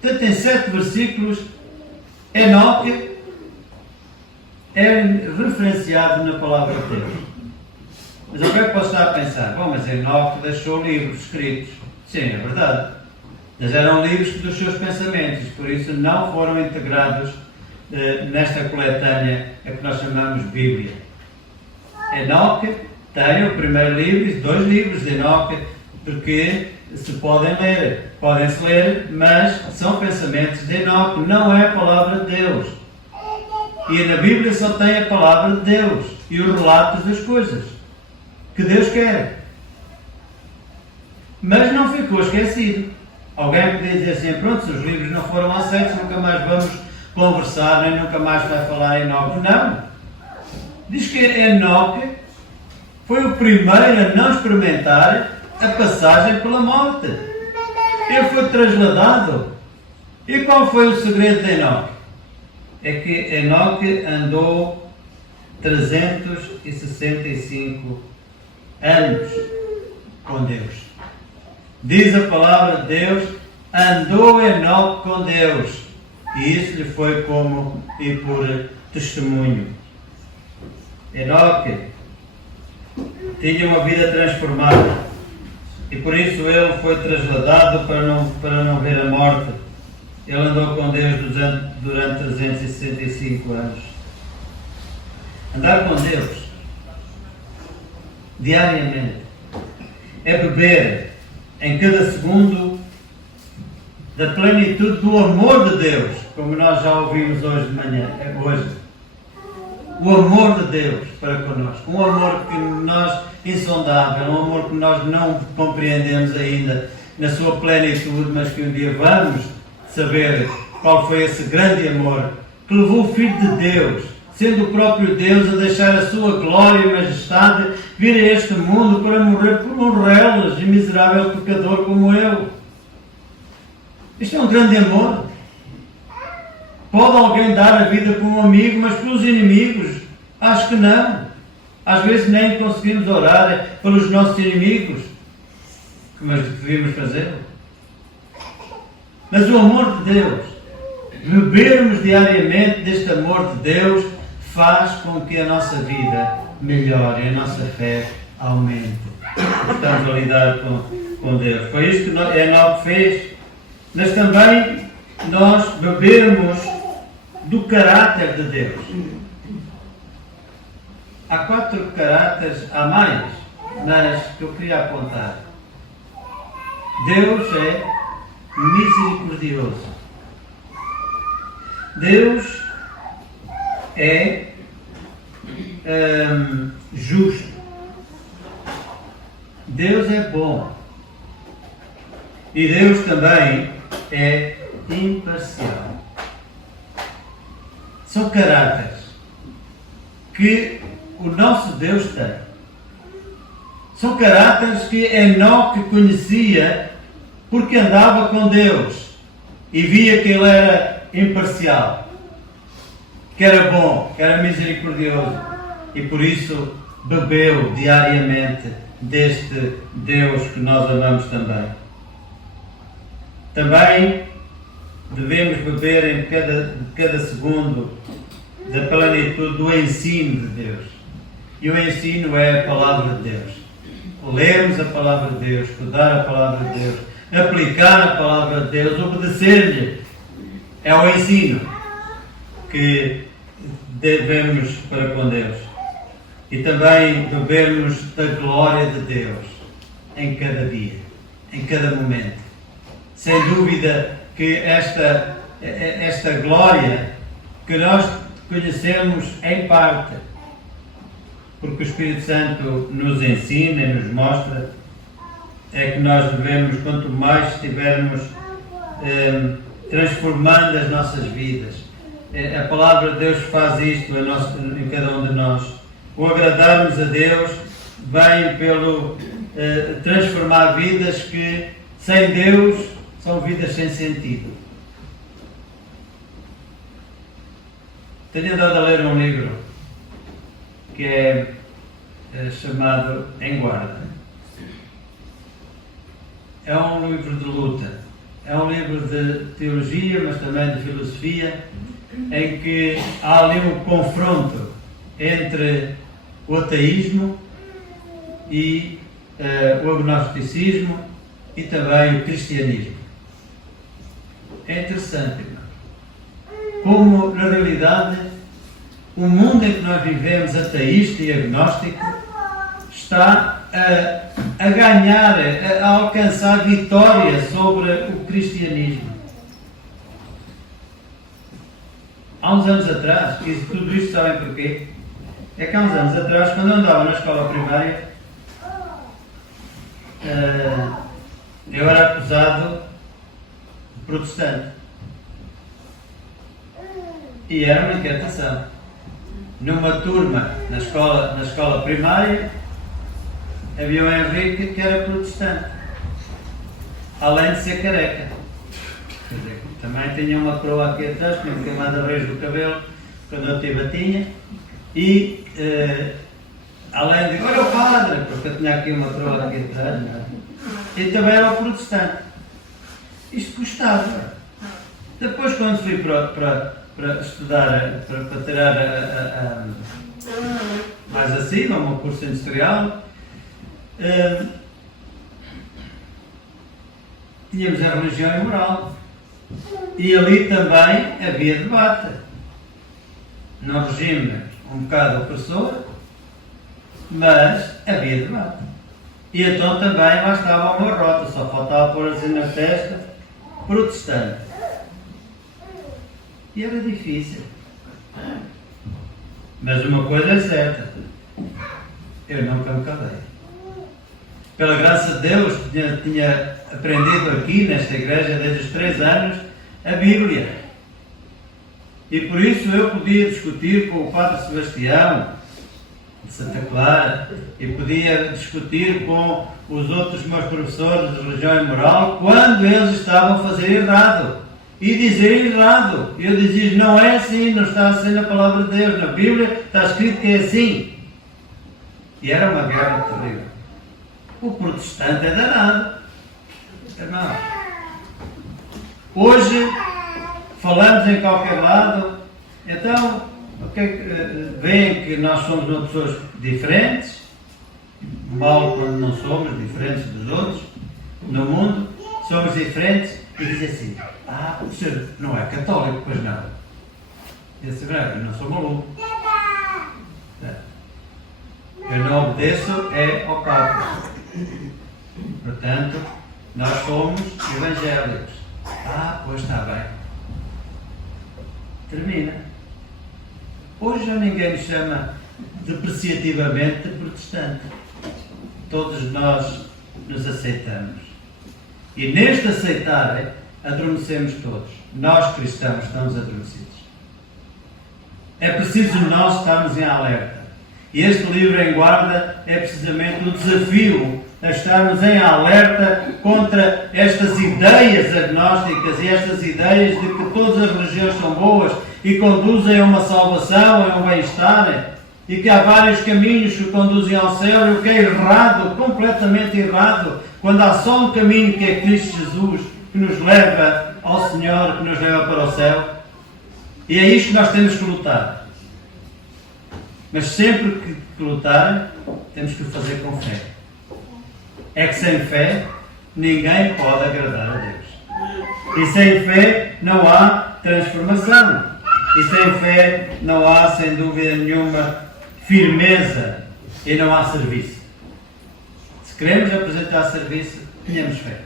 Portanto, em 7 versículos, Enoque é referenciado na palavra de Deus. Mas alguém pode estar a pensar, bom, mas Enoque deixou livros escritos. Sim, é verdade. Mas eram livros dos seus pensamentos, por isso não foram integrados nesta coletânea a que nós chamamos Bíblia. Enoque tem o primeiro livro e 2 livros de Enoque, porque se podem-se ler, mas são pensamentos de Enoque, não é a palavra de Deus. E na Bíblia só tem a palavra de Deus e os relatos das coisas que Deus quer. Mas não ficou esquecido. Alguém podia dizer assim, pronto, se os livros não foram aceitos, nunca mais vamos conversar, nem nunca mais vai falar em Enoque. Não. Diz que Enoque foi o primeiro a não experimentar a passagem pela morte. Ele foi trasladado. E qual foi o segredo de Enoque? É que Enoque andou 365 anos com Deus. Diz a palavra de Deus, andou Enoque com Deus. E isso lhe foi como e por testemunho. Enoque tinha uma vida transformada. E por isso ele foi trasladado para não ver a morte. Ele andou com Deus durante 365 anos. Andar com Deus, diariamente, é beber em cada segundo da plenitude do amor de Deus, como nós já ouvimos hoje de manhã. O amor de Deus para connosco. Um amor que nós, insondável, um amor que nós não compreendemos ainda na sua plenitude, mas que um dia vamos saber qual foi esse grande amor que levou o Filho de Deus, sendo o próprio Deus, a deixar a sua glória e majestade, vir a este mundo para morrer por um reles e miserável pecador como eu. Isto é um grande amor. Pode alguém dar a vida por um amigo, mas pelos inimigos? Acho que não. Às vezes nem conseguimos orar pelos nossos inimigos, mas devíamos fazê-lo. Mas o amor de Deus, bebermos diariamente deste amor de Deus, faz com que a nossa vida melhore, a nossa fé aumente. Estamos a lidar com Deus. Foi isso que Enoque fez. Mas também nós bebermos do caráter de Deus. Há 4 caráteres, há mais, mas que eu queria apontar. Deus é misericordioso. Deus é justo. Deus é bom. E Deus também é imparcial. São caráteres que o nosso Deus tem. São caráteres que Enoque conhecia porque andava com Deus e via que ele era imparcial, que era bom, que era misericordioso e por isso bebeu diariamente deste Deus que nós amamos também. Também devemos beber em cada segundo da plenitude do ensino de Deus. E o ensino é a palavra de Deus. Lermos a palavra de Deus, estudar a palavra de Deus, aplicar a palavra de Deus, obedecer-lhe. É o ensino que devemos para com Deus. E também bebermos da glória de Deus em cada dia, em cada momento. Sem dúvida que esta glória que nós conhecemos em parte, porque o Espírito Santo nos ensina e nos mostra, é que nós devemos, quanto mais estivermos transformando as nossas vidas. A palavra de Deus faz isto em cada um de nós. O agradarmos a Deus vem pelo transformar vidas que, sem Deus, são vidas sem sentido. Tenho andado a ler um livro que é chamado Em Guarda. é um livro de luta, é um livro de teologia, mas também de filosofia, em que há ali um confronto entre o ateísmo e o agnosticismo e também o cristianismo. É interessante, irmão, como na realidade o mundo em que nós vivemos, ateísta e agnóstico, está a ganhar, a alcançar vitória sobre o cristianismo. Há uns anos atrás, e tudo isto sabem porquê? É que há uns anos atrás, quando eu andava na escola primária, eu era acusado de protestante. E era uma inquietação. Numa turma, na escola primária, havia o Henrique que era protestante, além de ser careca. Quer dizer, também tinha uma coroa aqui atrás, tinha queimado a raiz do cabelo, quando eu tive a tinha, e além de, olha o padre, porque eu tinha aqui uma coroa aqui atrás, e também era o protestante. Isto gostava. Depois, quando fui para estudar, para tirar mais acima, o meu curso industrial, tínhamos a religião e moral. E ali também havia debate. Num regime um bocado opressor, mas havia debate. E então também lá estava o meu rótulo, só faltava pôr assim na testa, protestante. E era difícil. Mas uma coisa é certa, eu nunca me calei. Pela graça de Deus, tinha aprendido aqui nesta igreja desde os 3 anos a Bíblia. E por isso eu podia discutir com o Padre Sebastião de Santa Clara e podia discutir com os outros meus professores de religião e moral quando eles estavam a fazer errado e dizer errado. Eu dizia, não é assim, não está assim na palavra de Deus, na Bíblia está escrito que é assim. E era uma guerra terrível. O protestante é danado. Não. Hoje falamos em qualquer lado, então veem que nós somos pessoas diferentes, mal quando não somos diferentes dos outros, no mundo, somos diferentes, e dizem assim, o senhor não é católico, pois não. Eu disse, eu não sou maluco. Eu não obedeço ao Papa. Portanto, nós somos evangélicos. Pois está bem. Termina. Hoje já ninguém me chama depreciativamente de protestante. Todos nós nos aceitamos. E neste aceitar, adormecemos todos. Nós cristãos estamos adormecidos. É preciso nós estarmos em alerta. E este livro em guarda é precisamente o desafio a estarmos em alerta contra estas ideias agnósticas e estas ideias de que todas as religiões são boas e conduzem a uma salvação, a um bem-estar, e que há vários caminhos que conduzem ao céu, e o que é errado, completamente errado, quando há só um caminho que é Cristo Jesus, que nos leva ao Senhor, que nos leva para o céu. E é isto que nós temos que lutar. Mas sempre que lutar, temos que o fazer com fé. É que sem fé, ninguém pode agradar a Deus. E sem fé não há transformação. E sem fé não há, sem dúvida nenhuma, firmeza e não há serviço. Se queremos apresentar serviço, tenhamos fé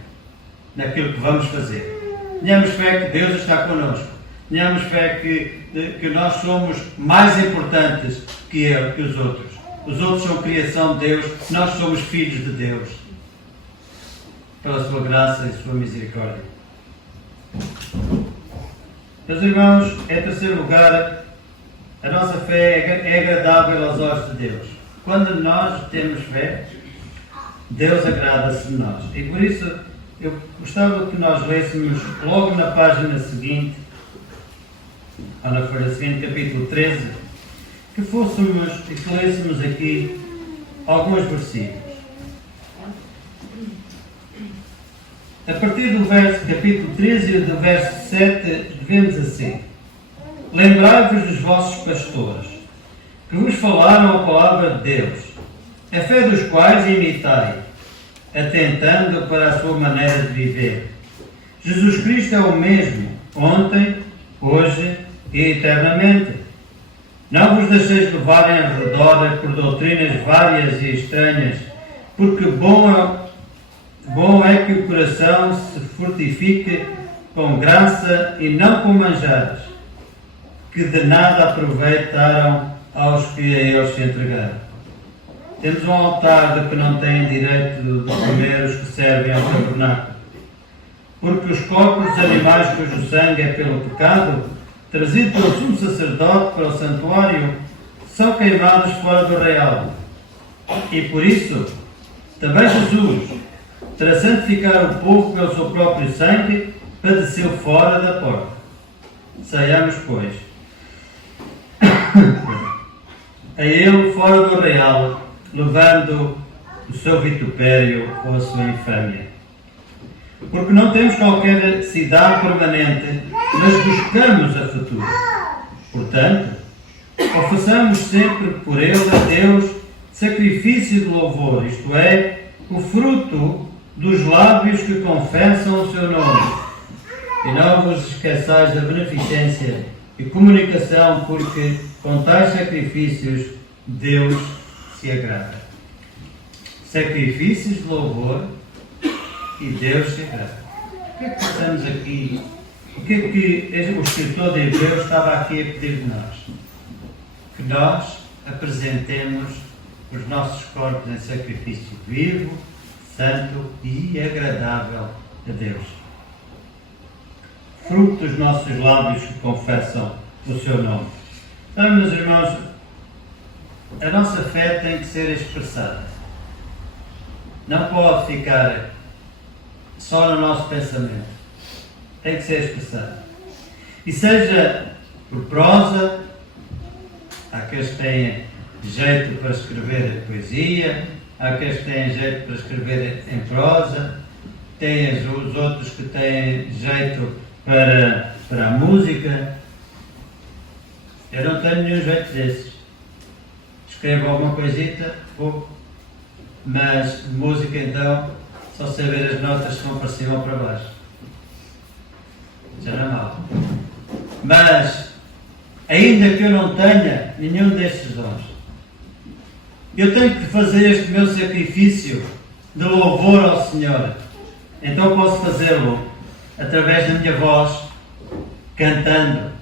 naquilo que vamos fazer. Tenhamos fé que Deus está connosco. Tenhamos fé que nós somos mais importantes que os outros. Os outros são criação de Deus, nós somos filhos de Deus. Pela sua graça e sua misericórdia. Meus irmãos, em terceiro lugar, a nossa fé é agradável aos olhos de Deus. Quando nós temos fé, Deus agrada-se de nós. E por isso, eu gostava que nós lêssemos logo na página seguinte, ou na folha seguinte, capítulo 13, que fôssemos e que lêssemos aqui alguns versículos. A partir do capítulo 13 e do verso 7, vemos assim: Lembrai-vos dos vossos pastores, que vos falaram a palavra de Deus, a fé dos quais imitai, atentando para a sua maneira de viver. Jesus Cristo é o mesmo, ontem, hoje e eternamente. Não vos deixeis levarem a redor por doutrinas várias e estranhas, porque bom é que o coração se fortifique com graça e não com manjares, que de nada aproveitaram aos que a eles se entregaram. Temos um altar de que não têm direito de comer os que servem ao tabernáculo, porque os corpos dos animais cujo sangue é pelo pecado, trazido pelo sumo sacerdote para o santuário, são queimados fora do real. E por isso, também Jesus, para santificar o povo pelo seu próprio sangue, padeceu fora da porta. Saiamos, pois, a ele fora do real, levando o seu vitupério ou a sua infâmia. Porque não temos qualquer cidade permanente, mas buscamos a futura. Portanto, ofereçamos sempre por ele a Deus sacrifício de louvor, isto é, o fruto dos lábios que confessam o seu nome. E não vos esqueçais da beneficência e comunicação, porque com tais sacrifícios Deus se agrada. Sacrifícios de louvor e Deus se agrada. O que é que estamos aqui? O que é que o escritor de Hebreus estava aqui a pedir de nós? Que nós apresentemos os nossos corpos em sacrifício vivo, santo e agradável a Deus. Fruto dos nossos lábios que confessam o seu nome. Então, meus irmãos, a nossa fé tem que ser expressada. Não pode ficar só no nosso pensamento. Tem que ser expressada. E seja por prosa, há aqueles que têm jeito para escrever poesia, há aqueles que têm jeito para escrever em prosa, tem os outros que têm jeito para a música. Eu não tenho nenhum jeito desses. Escrevo alguma coisita, pouco, mas música então, só saber as notas que vão para cima ou para baixo. Já não é mal. Mas, ainda que eu não tenha nenhum destes dons, eu tenho que fazer este meu sacrifício de louvor ao Senhor. Então posso fazê-lo através da minha voz, cantando,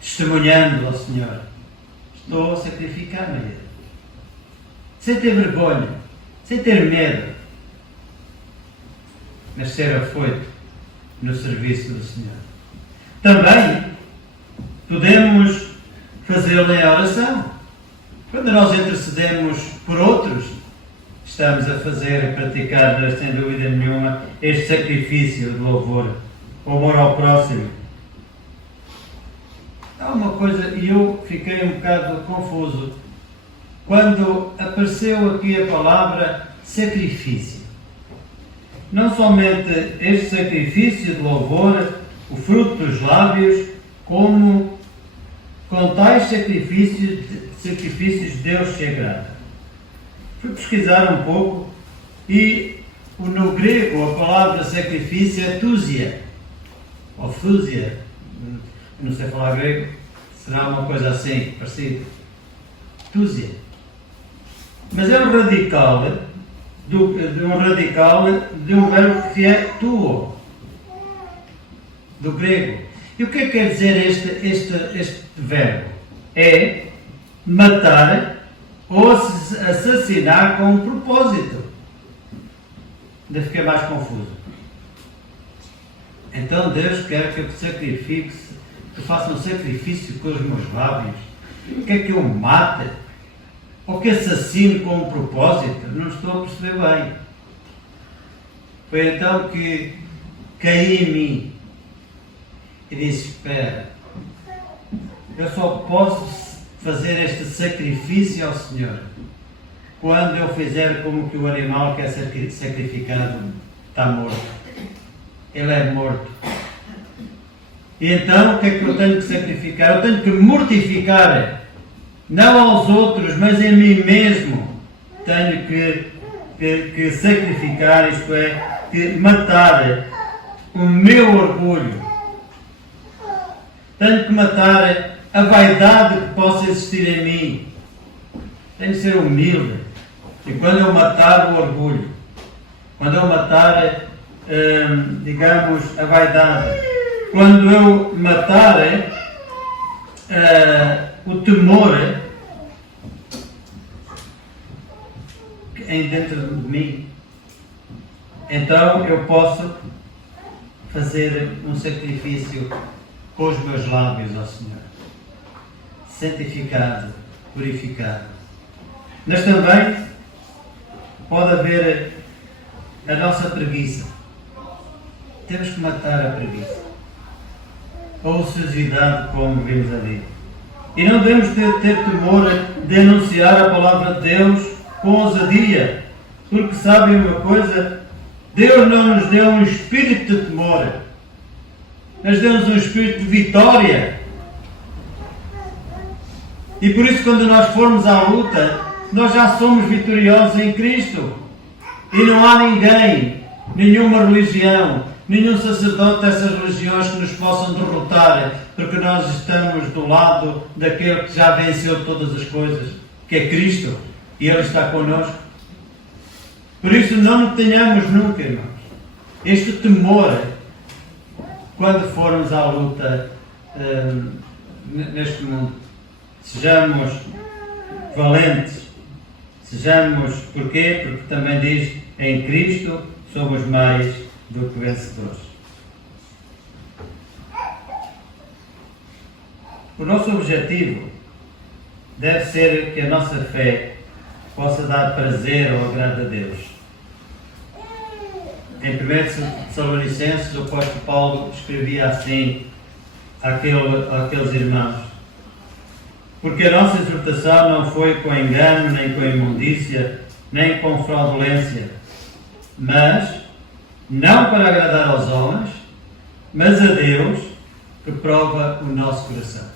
testemunhando ao Senhor. Estou a sacrificar-me a Ele. Sem ter vergonha, sem ter medo, mas ser afoito no serviço do Senhor. Também podemos fazê-lo em oração. Quando nós intercedemos por outros, estamos a fazer, a praticar, sem dúvida nenhuma, este sacrifício de louvor, o amor ao próximo. Há uma coisa, e eu fiquei um bocado confuso, quando apareceu aqui a palavra sacrifício. Não somente este sacrifício de louvor, o fruto dos lábios, como com tais sacrifícios Deus se agrada. Fui pesquisar um pouco e no grego a palavra sacrifício é túsia, ou fúsia, não sei falar grego, será uma coisa assim, parecida. Túsia. Mas é um radical de um verbo que é tuo, do grego. E o que é que quer dizer este verbo? É matar ou assassinar com um propósito. Ainda fiquei mais confuso. Então Deus quer que eu sacrifique, que faça um sacrifício com os meus lábios. Quer que eu mate? Ou que assassine com um propósito? Não estou a perceber bem. Foi então que caí em mim e disse: espera, eu só posso fazer este sacrifício ao Senhor quando eu fizer como que o animal que é sacrificado está morto. ele é morto. E então o que é que eu tenho que sacrificar? Eu tenho que mortificar, não aos outros, mas em mim mesmo. Tenho que sacrificar, isto é, que matar o meu orgulho. Tenho que matar a vaidade que possa existir em mim. Tenho que ser humilde. E quando eu matar o orgulho, quando eu matar, digamos, a vaidade, quando eu matar o temor em dentro de mim, então eu posso fazer um sacrifício com os meus lábios ao Senhor, santificado, purificado. Mas também pode haver a nossa preguiça. Temos que matar a preguiça, a ociosidade, como vimos ali. E não devemos ter temor de anunciar a palavra de Deus com ousadia, porque sabem uma coisa? Deus não nos deu um espírito de temor, mas deu-nos um espírito de vitória. E por isso, quando nós formos à luta, nós já somos vitoriosos em Cristo. E não há ninguém, nenhuma religião, nenhum sacerdote dessas religiões que nos possam derrotar, porque nós estamos do lado daquele que já venceu todas as coisas, que é Cristo, e Ele está connosco. Por isso não tenhamos nunca, irmãos, este temor quando formos à luta neste mundo. Sejamos valentes, sejamos, porquê? Porque também diz, em Cristo somos mais do que vencedores. O nosso objetivo deve ser que a nossa fé possa dar prazer ao agrado a Deus. Em 1 Tessalonicenses, o apóstolo Paulo escrevia assim àqueles irmãos: porque a nossa exortação não foi com engano, nem com imundícia, nem com fraudulência, mas não para agradar aos homens, mas a Deus, que prova o nosso coração.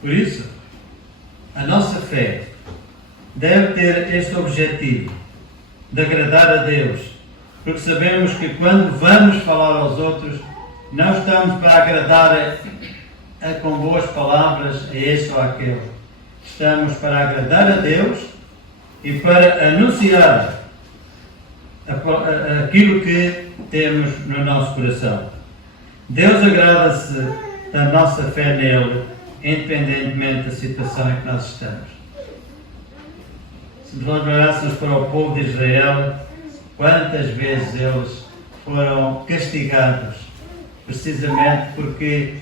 Por isso, a nossa fé deve ter este objetivo de agradar a Deus, porque sabemos que quando vamos falar aos outros, não estamos para agradar com boas palavras a este ou àquele. Estamos para agradar a Deus e para anunciar aquilo que temos no nosso coração. Deus agrada-se da nossa fé nele, independentemente da situação em que nós estamos. Se nós olhássemos para o povo de Israel, quantas vezes eles foram castigados, precisamente porque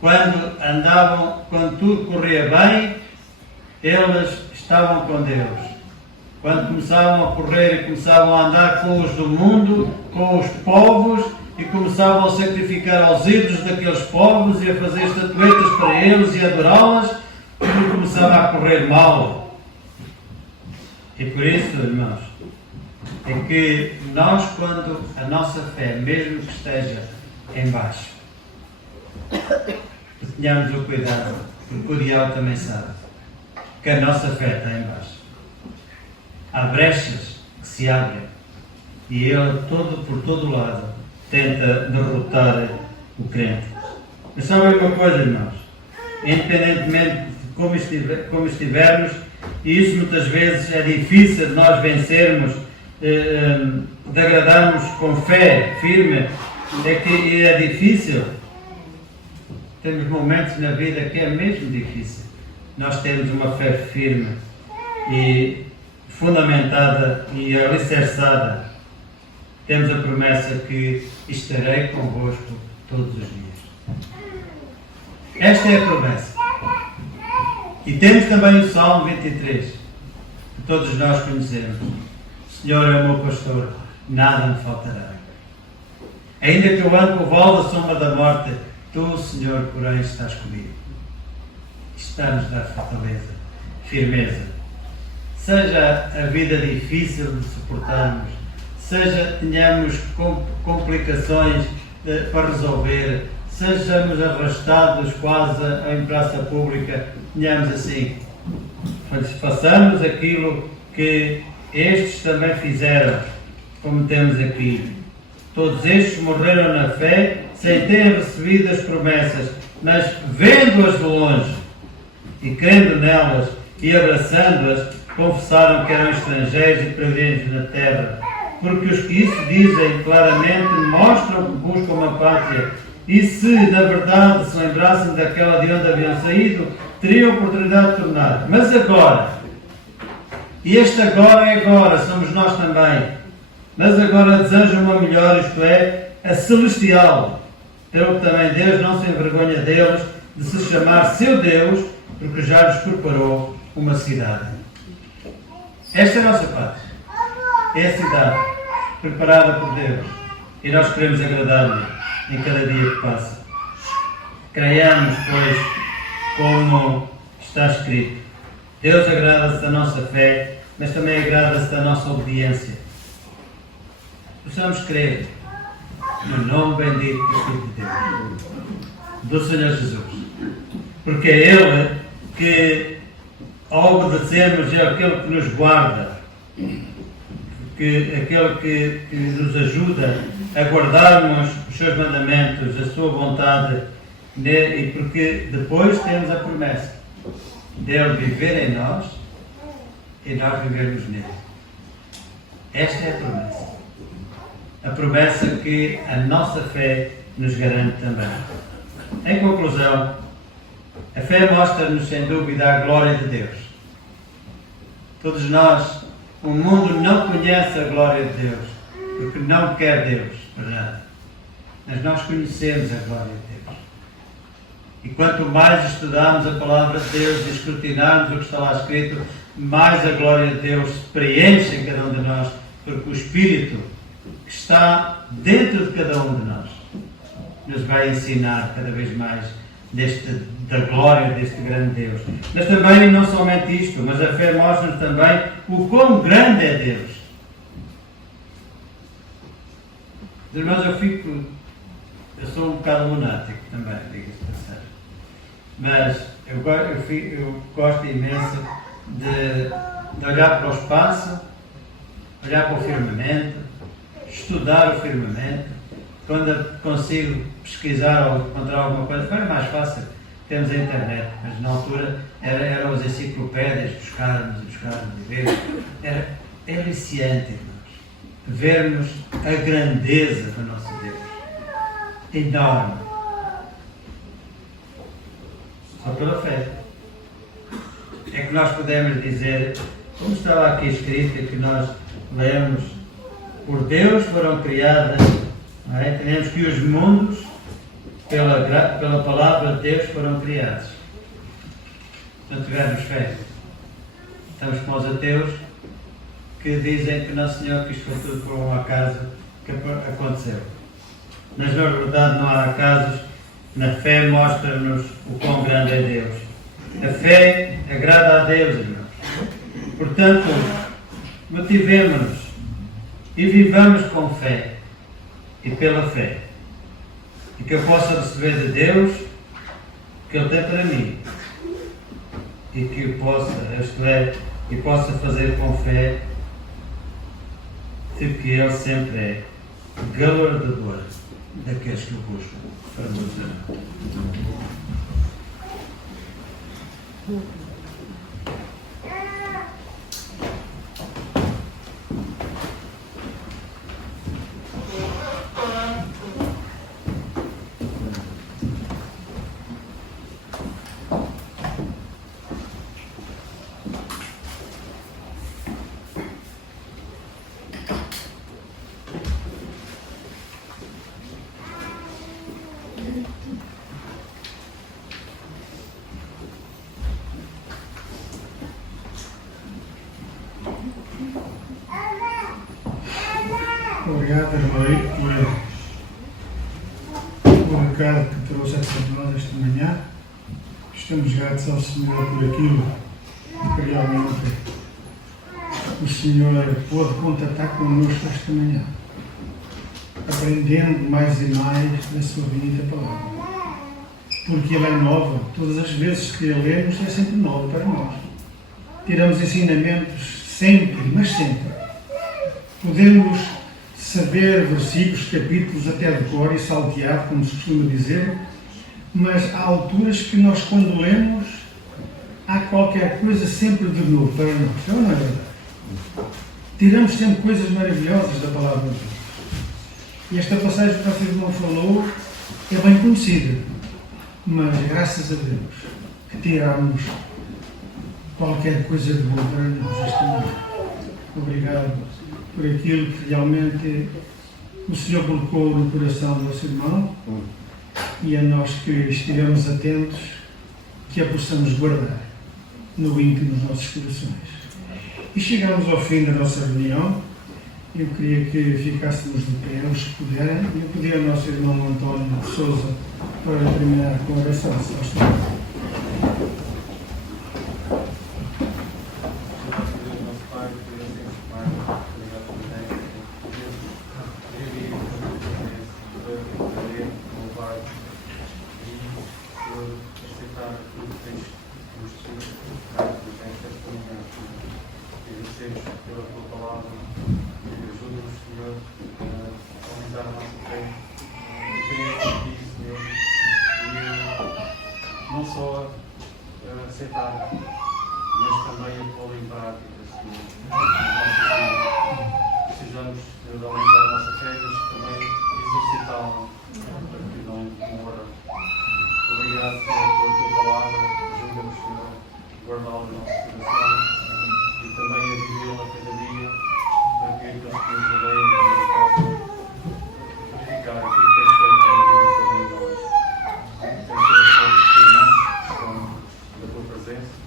quando tudo corria bem, eles estavam com Deus. Quando começavam a correr e começavam a andar com os do mundo, com os povos, e começavam a sacrificar aos ídolos daqueles povos e a fazer estatuetas para eles e adorá-las, tudo começava a correr mal. E por isso, irmãos, é que nós, quando a nossa fé, mesmo que esteja em baixo, tenhamos o cuidado, porque o diabo também sabe que a nossa fé está em baixo. Há brechas que se abrem e ele, por todo lado, tenta derrotar o crente. Mas sabem uma coisa, irmãos? Independentemente de como estivermos, e isso muitas vezes é difícil de nós vencermos, de agradarmos com fé firme, é difícil. Temos momentos na vida que é mesmo difícil. Nós temos uma fé firme e fundamentada e alicerçada. Temos a promessa que estarei convosco todos os dias. Esta é a promessa. E temos também o Salmo 23, que todos nós conhecemos. O Senhor é o meu pastor, nada me faltará. Ainda que eu ande pelo vale da sombra da morte, tu, Senhor, porém, estás comigo. Está-nos dar fortaleza, firmeza. Seja a vida difícil de suportarmos, seja tenhamos complicações para resolver, sejamos arrastados quase em praça pública, tenhamos assim, façamos aquilo que estes também fizeram, como temos aqui. Todos estes morreram na fé, sem terem recebido as promessas, mas vendo-as de longe e crendo nelas e abraçando-as, confessaram que eram estrangeiros e peregrinos na terra. Porque os que isso dizem claramente mostram que buscam uma pátria. E se, na verdade, se lembrassem daquela de onde haviam saído, teriam oportunidade de tornar. Mas agora, e este agora é agora, somos nós também, mas agora desejam uma melhor, isto é, a celestial, pelo que também Deus não se envergonha deles de se chamar seu Deus, porque já lhes preparou uma cidade. Esta é a nossa pátria. É a cidade preparada por Deus. E nós queremos agradar-lhe em cada dia que passa. Creiamos, pois, como está escrito. Deus agrada-se da nossa fé, mas também agrada-se da nossa obediência. Possamos crer no nome bendito do Filho de Deus, do Senhor Jesus. Porque é Ele que, ao obedecermos, é aquele que nos guarda, aquele que nos ajuda a guardarmos os seus mandamentos, a sua vontade, e porque depois temos a promessa dele viver em nós e nós vivermos nele. Esta é a promessa. A promessa que a nossa fé nos garante também. Em conclusão, a fé mostra-nos sem dúvida a glória de Deus. Todos nós, o mundo não conhece a glória de Deus, porque não quer Deus para nada. Mas nós conhecemos a glória de Deus. E quanto mais estudamos a palavra de Deus e escrutinarmos o que está lá escrito, mais a glória de Deus se preenche em cada um de nós, porque o Espírito que está dentro de cada um de nós nos vai ensinar cada vez mais da glória deste grande Deus. Mas também, não somente isto, mas a fé mostra-nos também o quão grande é Deus. Irmãos, eu sou um bocado lunático também, diga-se de passagem. Mas eu gosto imenso de olhar para o espaço, olhar para o firmamento, estudar o firmamento. Quando consigo pesquisar ou encontrar alguma coisa, foi mais fácil. Temos a internet, mas na altura eram as enciclopédias, buscarmos e ver. É aliciante, irmãos, vermos a grandeza do nosso Deus. Enorme. Só pela fé. É que nós podemos dizer, como estava aqui escrito, que nós lemos, por Deus foram criadas. Entendemos que os mundos, pela palavra de Deus, foram criados. Se não tivermos fé, estamos com os ateus que dizem que Nosso Senhor quis foi tudo por um acaso que aconteceu. Mas na verdade não há acasos. Na fé mostra-nos o quão grande é Deus. A fé agrada a Deus, irmãos. Portanto, motivemo-nos e vivamos com fé. E pela fé, e que eu possa receber de Deus o que Ele tem para mim, e que eu possa, e possa fazer com fé de que Ele sempre é galardador daqueles que o buscam para nos amar. Obrigado, irmão, por o recado que trouxeste para nós esta manhã. Estamos gratos ao Senhor por aquilo que realmente o Senhor pôde contatar connosco esta manhã, aprendendo mais e mais da sua bendita palavra. Porque ela é nova, todas as vezes que a lemos é sempre nova para nós. Tiramos ensinamentos sempre, mas sempre. Podemos saber versículos, capítulos até de cor e salteado, como se costuma dizer, mas há alturas que nós, quando lemos, há qualquer coisa sempre de novo para nós. Não é verdade? Tiramos sempre coisas maravilhosas da palavra de Deus. E esta passagem que o nosso irmão falou é bem conhecida, mas graças a Deus que tiramos qualquer coisa de boa para nós esta manhã. Obrigado por aquilo que realmente o Senhor colocou no coração do nosso irmão e a nós que estivemos atentos, que a possamos guardar no íntimo dos nossos corações. E chegamos ao fim da nossa reunião. Eu queria que ficássemos de pé, os que puderem. Eu pedi ao nosso irmão António de Sousa para terminar com a oração, se faz favor. Não só aceitar, mas também a pôr em prática, Senhor, precisamos de aumentar a nossa fé, mas também exercitá-la para que não demora. Obrigado, Senhor, pela tua palavra, ajuda-nos, Senhor, a guardá-la no nosso coração e também a vivê-la cada dia, para que aqueles que nos rodeiam também possam verificar aquilo que tens feito na vida também de nós. Da tua presença,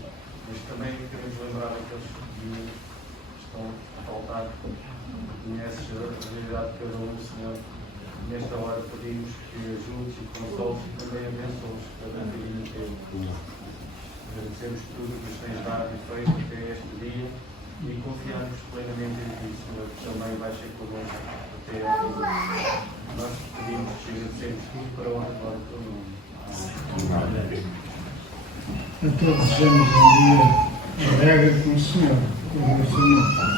mas também queremos lembrar aqueles que estão a faltar. Conheces a realidade de cada um, Senhor. Nesta hora pedimos que ajudes e consoles e também abençoes cada filhinho teu. Agradecemos tudo que nos tens dado e feito até este dia e confiamos plenamente em ti, Senhor, que também vais ser connosco até ao fim. Nós pedimos e agradecemos tudo para a honra e glória do teu nome. Amém. A todos desejamos um dia alegre com o Senhor, com o seu nome.